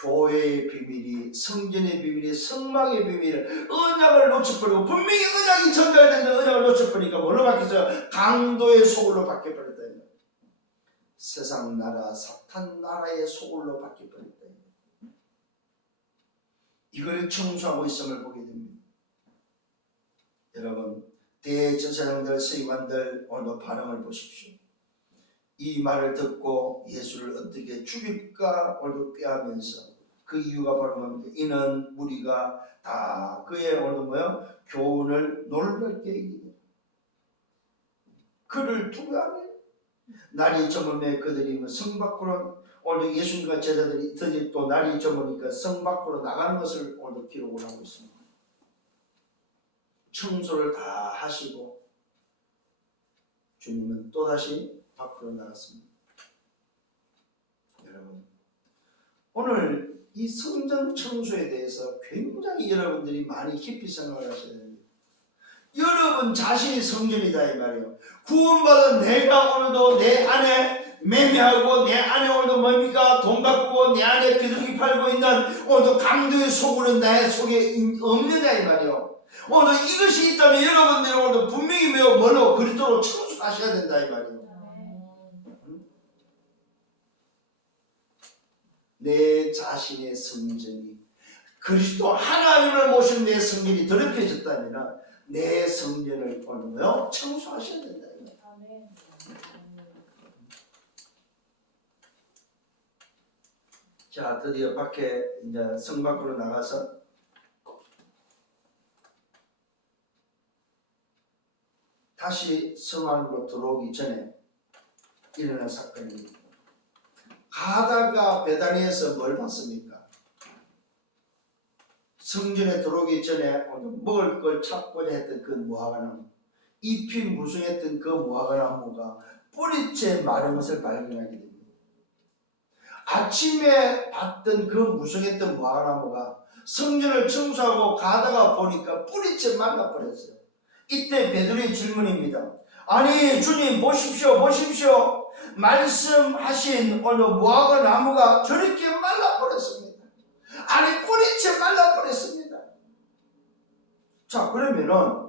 교회의 비밀이, 성전의 비밀이, 성막의 비밀을, 언약을 놓쳐버리고 분명히 언약이 전달되는 언약을 놓쳐버리니까 뭘로 바뀌었어요? 강도의 소굴로 바뀌어버렸다. 세상 나라, 사탄 나라의 소굴로 바뀌어버렸다. 이걸 청소하고 있음을 보게 됩니다. 여러분, 대제사장들, 서기관들 오늘도 반응을 보십시오. 이 말을 듣고 예수를 어떻게 죽일까 오늘도 꾀하면서 그 이유가 바로 뭡니까? 이는 우리가 다 그의 오늘 뭐요? 교훈을 놀랍게 이기니 그를 두려워하니 날이 저물매 그들이 성 밖으로 오늘 예수님과 제자들이 드디어 또 날이 저물으니까 성 밖으로 나가는 것을 오늘 기록을 하고 있습니다. 청소를 다 하시고 주님은 또다시 밖으로 나갔습니다. 여러분 오늘 이 성전 청소에 대해서 굉장히 여러분들이 많이 깊이 생각을 하셔야 됩니다. 여러분 자신이 성전이다 이 말이에요. 구원받은 내가 오늘도 내 안에 매매하고 내 안에 오늘도 뭡니까? 돈 바꾸고 내 안에 비둘기 팔고 있는 오늘도 강도의 속으로 나의 속에 없느냐 이 말이에요. 오늘 이것이 있다면 여러분들이 오늘도 분명히 뭘로 그리스도로 청소하셔야 된다 이 말이에요. 내 자신의 성전이 그리스도 하나님을 모신 내 성전이 더럽혀졌다면 내 성전을 오늘 청소하셔야 된다. 자, 드디어 밖에 이제 성 밖으로 나가서 다시 성 안으로 들어오기 전에 일어난 사건입니다. 가다가 베다니에서 뭘 봤습니까? 성전에 들어오기 전에 먹을 걸 찾고자 했던 그 무화과나무, 잎이 무성했던 그 무화과나무가 뿌리째 마른 것을 발견하게 됩니다. 아침에 봤던 그 무성했던 무화과나무가 성전을 청소하고 가다가 보니까 뿌리째 말라버렸어요. 이때 베드로의 질문입니다. 아니 주님 보십시오 보십시오. 말씀하신 오늘 무화과 나무가 저렇게 말라버렸습니다. 아니 뿌리채 말라버렸습니다. 자 그러면은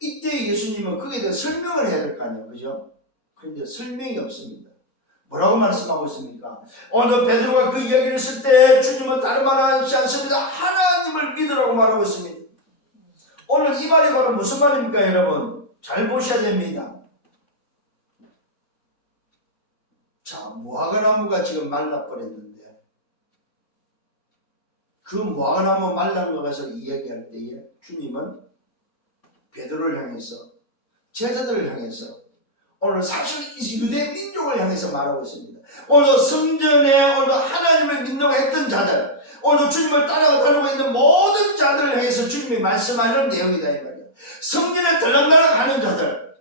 이때 예수님은 거기에 대해 설명을 해야 될 거 아니에요. 그죠? 그런데 설명이 없습니다. 뭐라고 말씀하고 있습니까? 오늘 베드로가 그 이야기를 했을 때 주님은 다른 말 하지 않습니다. 하나님을 믿으라고 말하고 있습니다. 오늘 이 말이 바로 무슨 말입니까 여러분? 잘 보셔야 됩니다. 자, 무화과나무가 지금 말라버렸는데 그 무화과나무 말란 것을 이야기할 때에 주님은 베드로를 향해서 제자들을 향해서 오늘 사실 유대 민족을 향해서 말하고 있습니다. 오늘 성전에 오늘 하나님을 믿는다고 했던 자들, 오늘 주님을 따라다니고 있는 모든 자들을 향해서 주님이 말씀하는 내용이다 이 말이에요. 성전에 들락날락 하는 자들,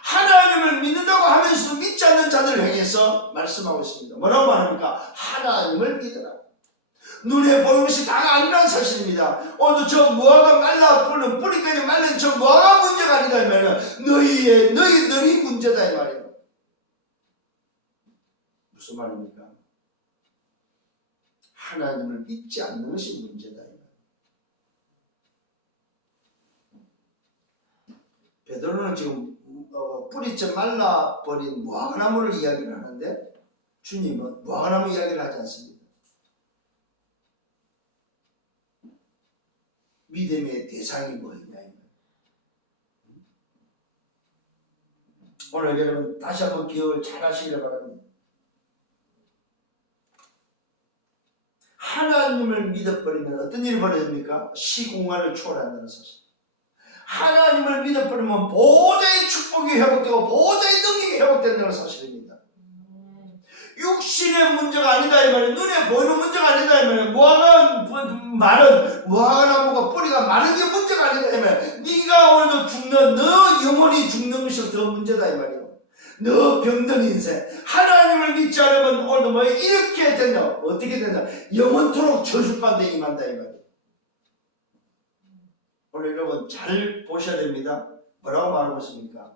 하나님을 믿는다고 하면서도 믿지 않는 자들을 향해서 말씀하고 있습니다. 뭐라고 말합니까? 하나님을 믿어라. 눈에 보이는 것이 다가 아니라는 사실입니다. 오늘 저 무화과 말라 뿌는 뿌리까지 말린 저 무화과 문제가 아니다 이 말이에요. 너희들이 문제다 이 말이에요. 무슨 말입니까? 하나님을 믿지 않는 것이 문제다 이 말이에요. 베드로는 지금 뿌리째 말라버린 무화과나무를 이야기를 하는데 주님은 무화과나무 이야기를 하지 않습니다. 믿음의 대상이 뭐냐 오늘 여러분 다시 한번 기억을 잘 하시길 바랍니다. 하나님을 믿어버리면 어떤 일이 벌어집니까? 시공간을 초월한다는 사실. 하나님을 믿어버리면 보좌의 축복이 회복되고 보좌의 능력이 회복된다는 사실입니다. 육신의 문제가 아니다 이 말이에요. 눈에 보이는 문제가 아니다 이 말이에요. 무화과나무가 뿌리가 마른 게 문제가 아니다 이 말이에요. 네가 오늘도 죽는 너 영혼이 죽는 것이 더 문제다 이 말이에요. 너 병든 인생 하나님을 믿지 않으면 오늘도 뭐 이렇게 된다. 어떻게 된다? 영원토록 저주가운데 임한다 이 말이에요. 오늘 여러분 잘 보셔야 됩니다. 뭐라고 말하고 있습니까?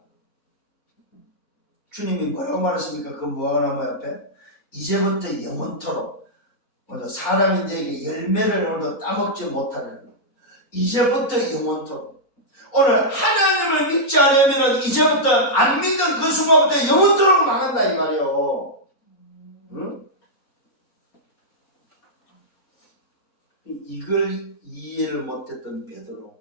주님이 뭐라고 말했습니까? 그 무화과나무 옆에 이제부터 영원토록 사람이 내게 열매를 오늘 따먹지 못하는 이제부터 영원토록 오늘 하나님을 믿지 않으면 이제부터 안 믿는 그 순간부터 영원토록 망한다 이 말이에요. 응? 이걸 이해를 못했던 베드로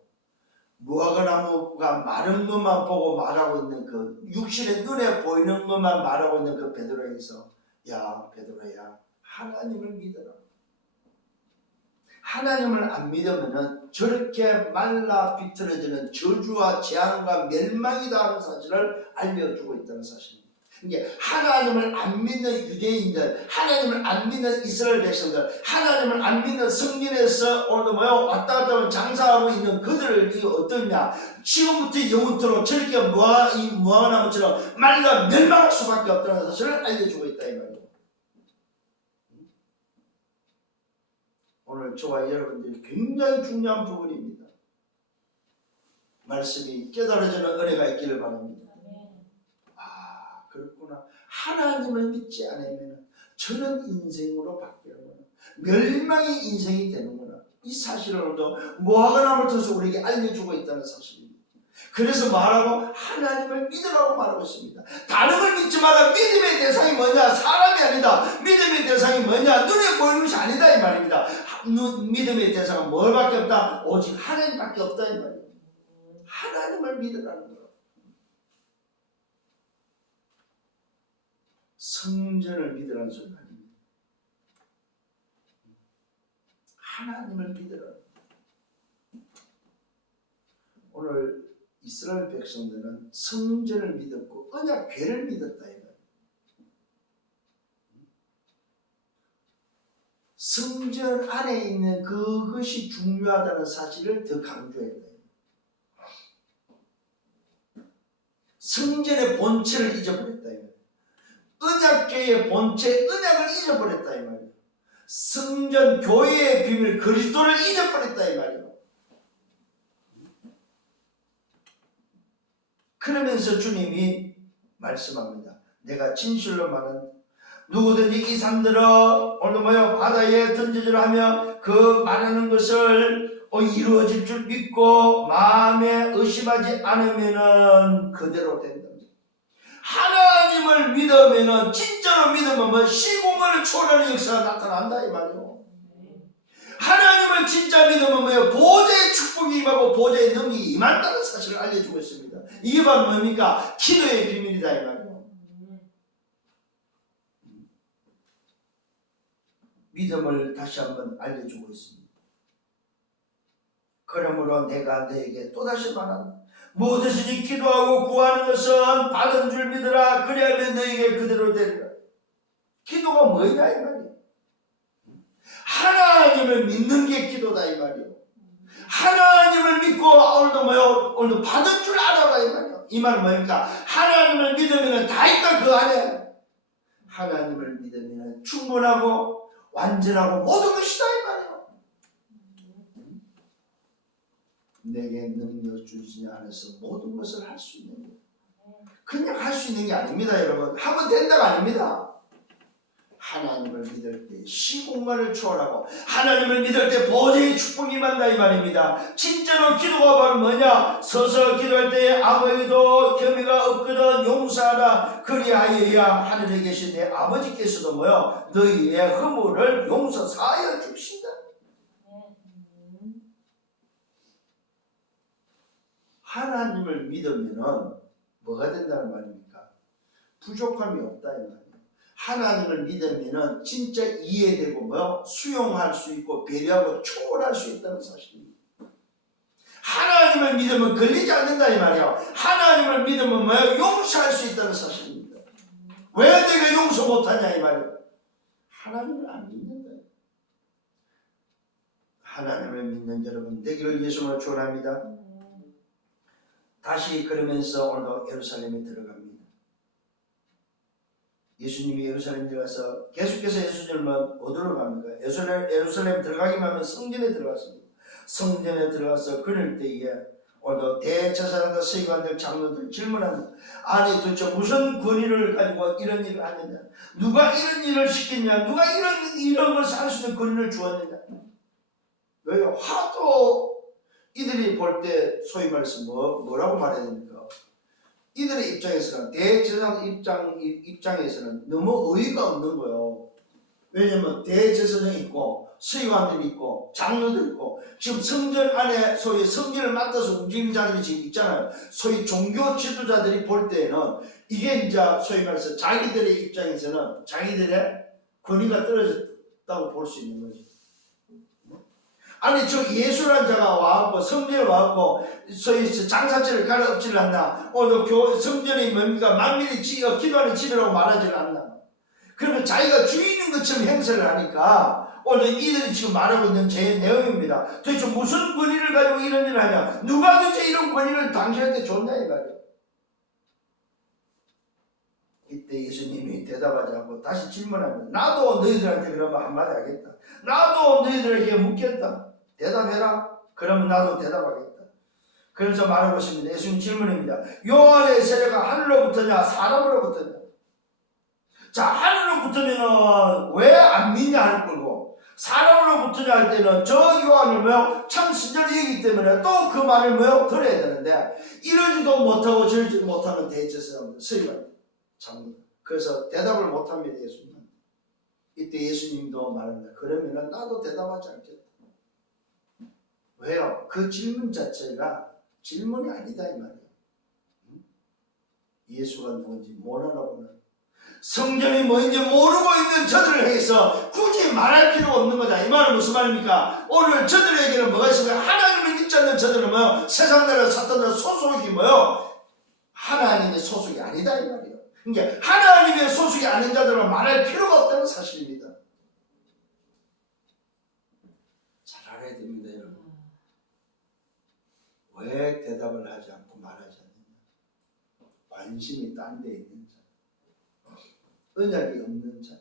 무화과나무가 마른 것만 보고 말하고 있는 그 육신의 눈에 보이는 것만 말하고 있는 그 베드로에게서 야 베드로야 하나님을 믿어라. 하나님을 안 믿으면은 저렇게 말라 비틀어지는 저주와 재앙과 멸망이다 하는 사실을 알려주고 있다는 사실입니다. 이게 하나님을 안 믿는 유대인들, 하나님을 안 믿는 이스라엘 백성들, 하나님을 안 믿는 성민에서 오늘도 왔다 갔다 하면 장사하고 있는 그들이 어떠냐? 지금부터 영원토록 저렇게 이 무화과나무처럼 말라 멸망할 수밖에 없다는 사실을 알려주고 있다 이 말이에요. 오늘 저와 여러분들이 굉장히 중요한 부분입니다. 말씀이 깨달아지는 은혜가 있기를 바랍니다. 아, 그렇구나. 하나님을 믿지 않으면 저런 인생으로 바뀌는구나. 멸망의 인생이 되는구나. 이 사실을 오늘도 무화과나무를 통해서 우리에게 알려주고 있다는 사실입니다. 그래서 말하고 하나님을 믿으라고 말하고 있습니다. 다른 걸 믿지 마라. 믿음의 대상이 뭐냐? 사람이 아니다. 믿음의 대상이 뭐냐? 눈에 보이는 것이 아니다 이 말입니다. 믿음의 대상은 뭘밖에 없다? 오직 하나님밖에 없다 이 말이에요. 하나님을 믿으라는 거예요. 성전을 믿으라는 소리 아닙니다. 하나님을 믿으라. 오늘 이스라엘 백성들은 성전을 믿었고 언약궤를 믿었다 이거예요. 성전 안에 있는 그것이 중요하다는 사실을 더 강조했다. 성전의 본체를 잊어버렸다 이 말이에요. 언약궤의 본체 언약을 잊어버렸다 이 말이에요. 성전 교회의 비밀 그리스도를 잊어버렸다 이 말이에요. 그러면서 주님이 말씀합니다. 내가 진실로 말한 누구든지 이 산들어 오늘 바다에 던져주라 하며 그 말하는 것을 이루어질 줄 믿고 마음에 의심하지 않으면은 그대로 된다. 하나님을 믿으면은 진짜로 믿으면 시공간을 초월하는 역사가 나타난다 이 말이에요. 하나님을 진짜 믿으면 보좌의 축복이 임하고 보좌의 능력이 임한다는 사실을 알려주고 있습니다. 이게 바로 뭡니까? 기도의 비밀이다 이 말이에요. 믿음을 다시 한번 알려주고 있습니다. 그러므로 내가 너에게 또다시 말한다. 무엇이든지 기도하고 구하는 것은 받은 줄 믿으라. 그리하면 너에게 그대로 되리라. 기도가 뭐냐 이 말이에요. 하나님을 믿는 게 기도다 이 말이에요. 하나님을 믿고 오늘도 받은 줄 알아라 이 말이에요. 이 말은 뭡니까? 하나님을 믿으면 다 있다 그 안에. 하나님을 믿으면 충분하고 완전하고 모든 것이다 이 말이에요. 내게 능력 주시지 않아서 모든 것을 할 수 있는 거예요. 그냥 할 수 있는 게 아닙니다 여러분. 하면 된다가 아닙니다. 하나님을 믿을 때 시공간을 초월하고 하나님을 믿을 때 보좌의 축복이 임한다 이 말입니다. 진짜로 기도가 바로 뭐냐? 서서 기도할 때에 아무에도 겸이가 없거든 용서하라. 그리하여야 하늘에 계신 내 아버지께서도 너희의 허물을 용서하여 주신다. 하나님을 믿으면 뭐가 된다는 말입니까? 부족함이 없다 이 말이에요. 하나님을 믿으면 진짜 이해되고 수용할 수 있고 배려하고 초월할 수 있다는 사실입니다. 하나님을 믿으면 걸리지 않는다 이 말이에요. 하나님을 믿으면 용서할 수 있다는 사실입니다. 왜 내가 용서 못하냐 이 말이에요. 하나님을 안 믿는다. 하나님을 믿는 여러분 되기를 예수님으로 축원합니다. 다시 그러면서 오늘도 예루살렘에 들어갑니다. 예수님이 예루살렘 들어가서 계속해서 예수님은 어디로 갑니까? 예루살렘 들어가기만 하면 성전에 들어갔습니다. 성전에 들어가서 그럴 때에 오늘도 대제사장들, 서기관들, 장로들 질문합니다. 아니 도대체 무슨 권위를 가지고 이런 일을 하느냐? 누가 이런 일을 시켰냐? 누가 이런 것을 할 수 있는 권위를 주었느냐? 왜요? 하도 이들이 볼 때 소위 말해서 뭐라고 말해야 됩니까? 이들의 입장에서는 대제사장 입장에서는 너무 의의가 없는 거예요. 왜냐면 대제사장이 있고 서기관들이 있고 장로들이 있고 지금 성전 안에 소위 성전을 맡아서 움직이는 자들이 지금 있잖아요. 소위 종교 지도자들이 볼 때는 이게 이제 소위 말해서 자기들의 입장에서는 자기들의 권위가 떨어졌다고 볼 수 있는 거죠. 아니 저 예수란 자가 와갖고 성전에 와갖고 소위 장사치를 가려 없지를 않나. 오늘도 성전이 뭡니까 만민이 기도하는 집이라고 말하지는 않나. 그러면 자기가 주인인 것처럼 행세를 하니까 오늘 이들이 지금 말하고 있는 제 내용입니다. 도대체 무슨 권위를 가지고 이런 일을 하냐. 누가 도대체 이런 권위를 당신한테 줬냐 이 말이야. 이때 예수님이 대답하지 않고 다시 질문합니다. 나도 너희들한테 그러면 한마디 하겠다. 나도 너희들에게 묻겠다. 대답해라. 그러면 나도 대답하겠다. 그래서 말하고 있습니다. 예수님 질문입니다. 요한의 세례가 하늘로부터냐 사람으로부터냐. 자, 하늘로부터면 왜 안 믿냐 할 거고, 사람으로부터냐 할 때는 저 요한을 뭐요 참 신절이 얘기 때문에 또 그 말을 뭐요 들어야 되는데, 이러지도 못하고 저러지도 못하는 대제사장들 서기관 잡니다. 그래서 대답을 못합니다. 예수님. 이때 예수님도 말합니다. 그러면은 나도 대답하지 않겠다. 왜요? 그 질문 자체가 질문이 아니다 이 말이에요. 예수가 누군지 모르나보는, 성경이 뭔지 모르고 있는 저들을 해서 굳이 말할 필요가 없는 거다. 이 말은 무슨 말입니까? 오늘 저들에게는 뭐가 있습니까? 하나님을 믿지 않는 저들은 뭐요? 세상 나라 사탄 나라 소속이 뭐요? 하나님의 소속이 아니다 이 말이에요. 그러니까 하나님의 소속이 아닌 자들은 말할 필요가 없다는 사실입니다. 잘 알아야 됩니다 여러분. 왜 대답을 하지 않고 말하지 않느냐? 관심이 딴 데 있는 자, 언약이 없는 자.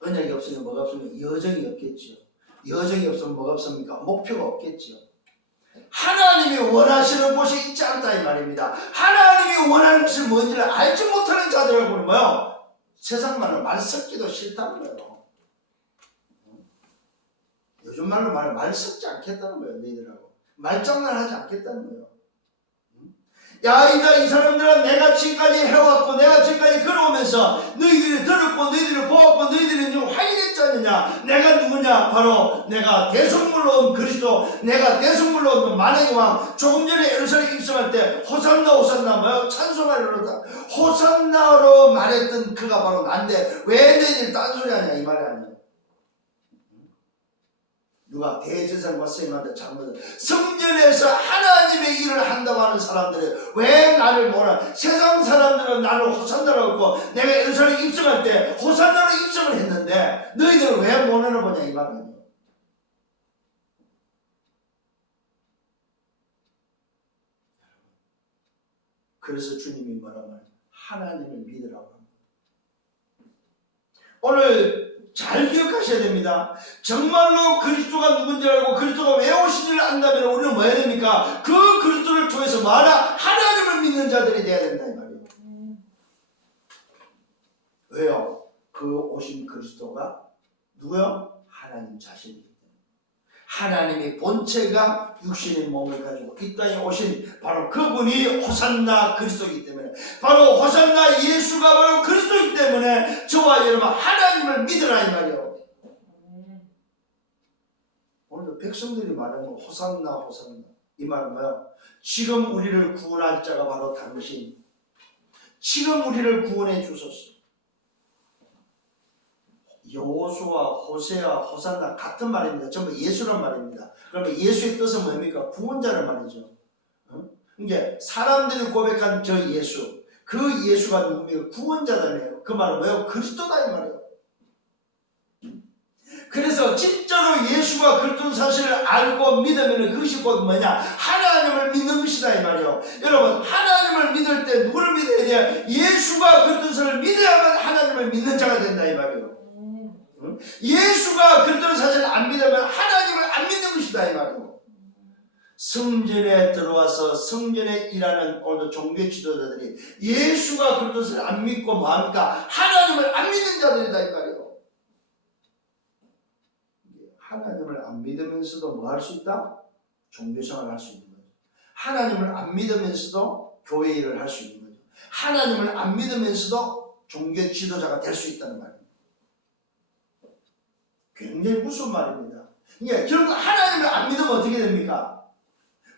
언약이 없으면 뭐가 없으면 여정이 없겠지요. 여정이 없으면 뭐가 없습니까? 목표가 없겠지요. 하나님이 원하시는 곳이 있지 않다 이 말입니다. 하나님이 원하는 것이 뭔지를 알지 못하는 자들을 보면 뭐요? 세상 말로 말 섞기도 싫다는 거예요. 요즘 말로 말 섞지 않겠다는 거예요. 너희들하고 말장난 하지 않겠다는 거예요. 야, 이 사람들은 내가 지금까지 해왔고 내가 지금까지 걸어오면서 너희들이 들었고 너희들이 보았고 너희들이 지금 확인했지 않느냐. 내가 누구냐? 바로 내가 대성물로 온 그리스도, 내가 대성물로 온 만왕의 왕. 조금 전에 예루살렘 입성할 때 호산나 호산나 뭐요? 찬송하리로다. 호산나로 말했던 그가 바로 난데 왜 너희들이 딴소리 하냐 이 말이 아니에요. 누가 대제사장과 선생님한테 잘못을, 성전에서 하나님의 일을 한다고 하는 사람들이 왜 나를 몰라? 세상 사람들은 나를 호산나라고 했고 내가 예루살렘 입성할 때 호산나로 입성을 했는데 너희들은 왜 못 알아보냐 이 말이에요. 그래서 주님이 뭐라고 하냐? 하나님을 믿으라고 합니다. 오늘 잘 기억하셔야 됩니다. 정말로 그리스도가 누군지 알고 그리스도가 왜 오신지를 안다면 우리는 뭐 해야 됩니까? 그 그리스도를 통해서 뭐하라? 하나님을 믿는 자들이 돼야 된다 이 말이에요. 왜요? 그 오신 그리스도가 누구요? 하나님 자신이기 때문에. 하나님의 본체가 육신의 몸을 가지고 이 땅에 오신 바로 그분이 호산나 그리스도이기 때문에, 바로 호산나 예수가 바로 그리스도이기 때문에 저와 여러분 하나님을 믿으라 이 말이에요. 오늘도 백성들이 말하는 호산나 호산나 이 말은 뭐야? 지금 우리를 구원할 자가 바로 당신, 지금 우리를 구원해 주소서. 여호수아, 호세아, 호산나 같은 말입니다. 전부 예수란 말입니다. 그러면 예수의 뜻은 뭡니까? 구원자란 말이죠. 이게 사람들이 고백한 저 예수, 그 예수가 누굽니까? 구원자다네요. 그 말은 뭐예요? 그리스도다 이 말이에요. 그래서 진짜로 예수가 그리스도 사실을 알고 믿으면 그것이 곧 뭐냐? 하나님을 믿는 것이다 이 말이에요. 여러분 하나님을 믿을 때 누구를 믿어야 돼요? 예수가 그리스도를 믿어야만 하나님을 믿는 자가 된다 이 말이에요. 예수가 그리스도 사실을 안 믿으면 하나님을 안 믿는 것이다 이 말이에요. 성전에 들어와서 성전에 일하는 오늘 종교 지도자들이 예수가 그리스도를 안 믿고 뭐합니까? 하나님을 안 믿는 자들이다 이 말이에요. 하나님을 안 믿으면서도 뭐 할 수 있다? 종교생활을 할 수 있는 거죠. 하나님을 안 믿으면서도 교회 일을 할 수 있는 거죠. 하나님을 안 믿으면서도 종교 지도자가 될 수 있다는 말입니다. 굉장히 무서운 말입니다. 그러니까 결국 하나님을 안 믿으면 어떻게 됩니까?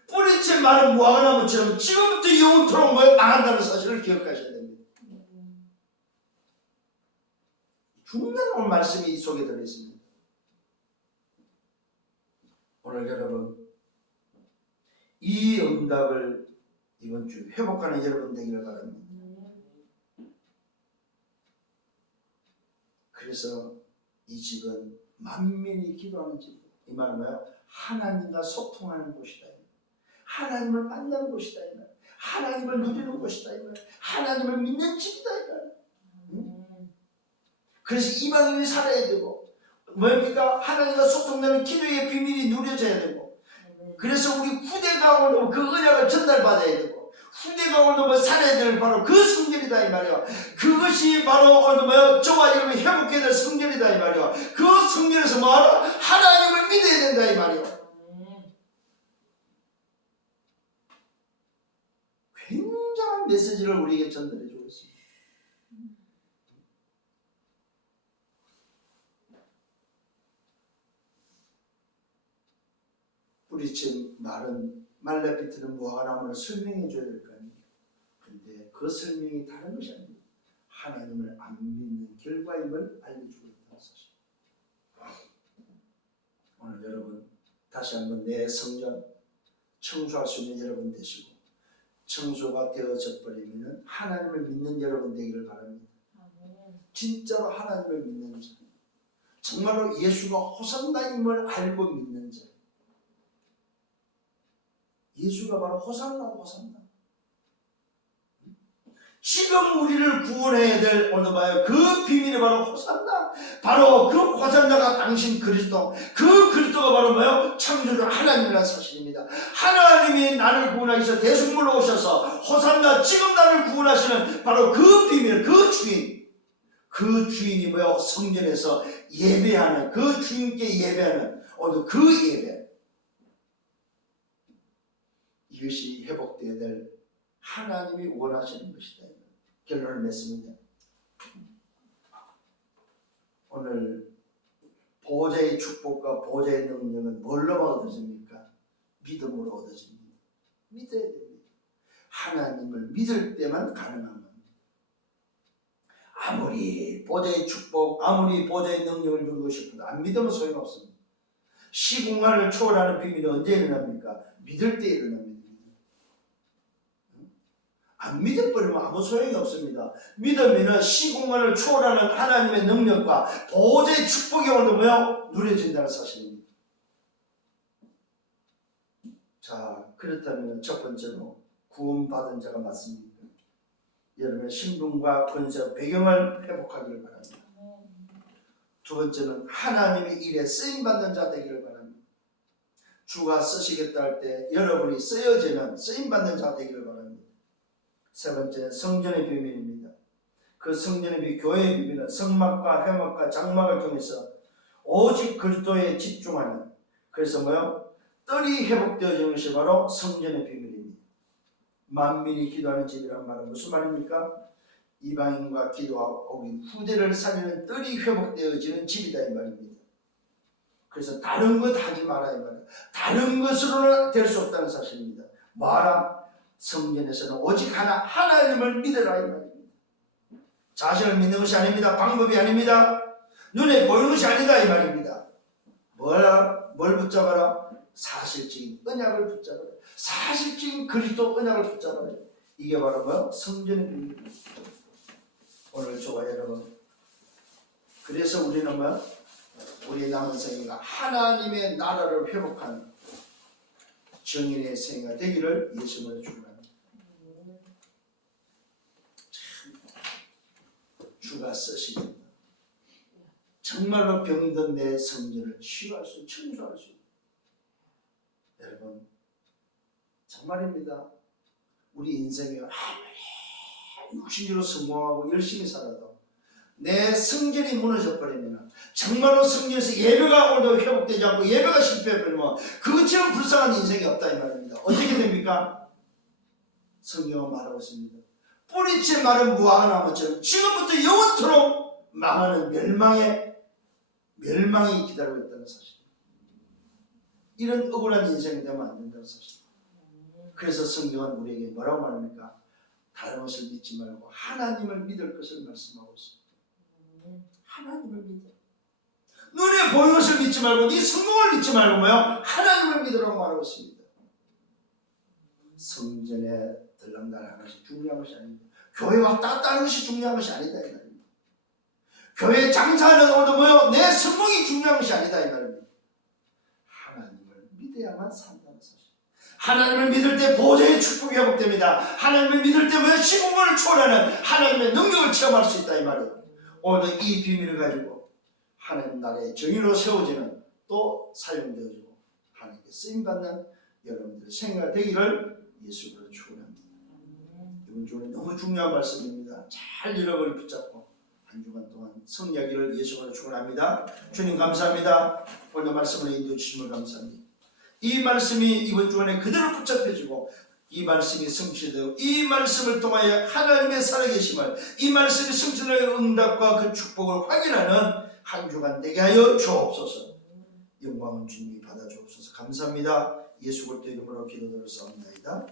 뿌리채 마른 무화과나무처럼 지금부터 영원토록 망한다는 사실을 기억하셔야 됩니다. 중요한 말씀이 이 속에 들어있습니다. 오늘 여러분 이 응답을 이번 주 회복하는 여러분 되기를 바랍니다. 그래서 이 집은 만민이 기도하는 집. 이 말은 뭐예요? 하나님과 소통하는 곳이다. 하나님을 만나는 곳이다. 하나님을 누리는 곳이다. 하나님을 믿는 집이다. 그래서 이방인이 살아야 되고 뭡니까? 하나님과 소통되는 기도의 비밀이 누려져야 되고 그래서 우리 후대가 오늘 그 은혜를 전달받아야 되고 후대가 오늘 뭐 살아야 되는 바로 그 성전이다 이 말이야. 그것이 바로 오늘 뭐 저와 여러분이 회복해야 될 성전이다 이 말이야. 그 성전에서 뭐하라? 하나님을 믿어야 된다 이 말이야. 굉장한 메시지를 우리에게 전달해 주고 있습니다. 뿌리친 마른 말레피트는 무화과나무를 설명해 줘야 될 거 아니에요. 근데 그 설명이 다른 것이 아닙니다. 하나님을 안 믿는 결과임을 알려주고 있다는 사실. 오늘 여러분 다시 한번 내 성전 청소할 수 있는 여러분 되시고 청소가 되어져 버리면 하나님을 믿는 여러분 되기를 바랍니다. 진짜로 하나님을 믿는 자, 정말로 예수가 호산나임을 알고 믿는 자, 예수가 바로 호산나. 지금 우리를 구원해야 될 오늘 봐요. 그 비밀이 바로 호산나. 바로 그 호산나가 당신 그리스도. 그 그리스도가 바로 뭐예요? 창조주 하나님이라는 사실입니다. 하나님이 나를 구원하기 위해서 대속물로 오셔서 호산나 지금 나를 구원하시는 바로 그 비밀, 그 주인. 그 주인이 뭐예요? 성전에서 예배하는 그 주인께 예배하는 오늘 그 예배. 이것이 회복되어야 될 하나님이 원하시는 것이다. 결론을 맺습니다. 오늘 보호자의 축복과 보호자의 능력은 뭘로 얻어집니까? 믿음으로 얻어집니다. 믿어야 됩니다. 하나님을 믿을 때만 가능한 겁니다. 아무리 보호자의 축복, 아무리 보호자의 능력을 누리고 싶어도 안 믿으면 소용없습니다. 시공간을 초월하는 비밀이 언제 일어납니까? 믿을 때 일어납니다. 안 믿어버리면 아무 소용이 없습니다. 믿으면 시공간을 초월하는 하나님의 능력과 보호자의 축복이 오면 누려진다는 사실입니다. 자, 그렇다면 첫 번째로 구원받은 자가 맞습니까? 여러분의 신분과 권세, 배경을 회복하기를 바랍니다. 두 번째는 하나님의 일에 쓰임받는 자 되기를 바랍니다. 주가 쓰시겠다 할 때 여러분이 쓰여지는 쓰임받는 자 되기를 바랍니다. 세 번째는 성전의 비밀입니다. 그 성전의 비밀, 교회의 비밀은 성막과 회막과 장막을 통해서 오직 그리스도에 집중하는, 그래서 뭐요? 뜰이 회복되어지는 것이 바로 성전의 비밀입니다. 만민이 기도하는 집이란 말은 무슨 말입니까? 이방인과 기도하고 후대를 살리는 뜰이 회복되어지는 집이다 이 말입니다. 그래서 다른 것 하지 마라 이 말이에요. 다른 것으로는 될 수 없다는 사실입니다. 뭐라? 성전에서는 오직 하나님을 믿으라 이 말입니다. 자신을 믿는 것이 아닙니다. 방법이 아닙니다. 눈에 보이는 것이 아니다 이 말입니다. 뭘 붙잡아라? 사실적인 언약을 붙잡아라. 사실적인 그리스도 언약을 붙잡아라. 이게 바로 뭐요? 성전의 비밀입니다. 오늘 저와 여러분, 그래서 우리는 뭐 우리의 남은 생애가 하나님의 나라를 회복하는 정인의 생애가 되기를 예수님으로 축원합니다. 주가 쓰시는 정말로 병든 내 성전을 치유할 수, 청소할 수. 여러분 정말입니다. 우리 인생에 아무리 육신적으로 성공하고 열심히 살아도 내 성전이 무너져 버리면, 정말로 성전에서 예배가 오늘도 회복되지 않고 예배가 실패해버리면 그것처럼 불쌍한 인생이 없다 이 말입니다. 어떻게 됩니까? 성경은 말하고 있습니다. 뿌리째 마른 무화과나무처럼 지금부터 영원토록 망하는 멸망이 기다리고 있다는 사실. 이런 억울한 인생이 되면 안 된다는 사실. 그래서 성경은 우리에게 뭐라고 말합니까? 다른 것을 믿지 말고 하나님을 믿을 것을 말씀하고 있습니다. 하나님을 믿어. 눈에 눈에 보이는 것을 믿지 말고 네 성공을 믿지 말고 뭐요? 하나님을 믿으라고 말하고 있습니다. 성전에 들락날락하는 것이 중요한 것이 아닙니다. 교회 왔다 갔다 하는 것이 중요한 것이 아니다 이 말입니다. 교회 장사하는 것도 뭐요? 내 성공이 중요한 것이 아니다 이 말입니다. 하나님을 믿어야만 산다는 사실. 하나님을 믿을 때 보좌의 축복이 회복됩니다. 하나님을 믿을 때 뭐요? 시공간을 초월하는 하나님의 능력을 체험할 수 있다 이 말이에요. 오늘 이 비밀을 가지고 하나님 나라의 정의로 세워지는 또 사용되어지고 하나님께 쓰임받는 여러분들의 생애가 되기를 예수로 축원합니다. 이번 주는 너무 중요한 말씀입니다. 잘 여러분을 붙잡고 한 주간 동안 성리하기를 예수로 축원합니다. 주님 감사합니다. 오늘 말씀을 인도해 주심을 감사합니다. 이 말씀이 이번 주간에 그대로 붙잡혀지고 이 말씀이 성취되고 이 말씀을 통하여 하나님의 살아계심을 이 말씀이 성취되는 응답과 그 축복을 확인하는 한 주간 되게 하여 주옵소서. 영광은 주님이 받아 주옵소서. 감사합니다. 예수 그리스도 이름으로 기도드렸사옵나이다.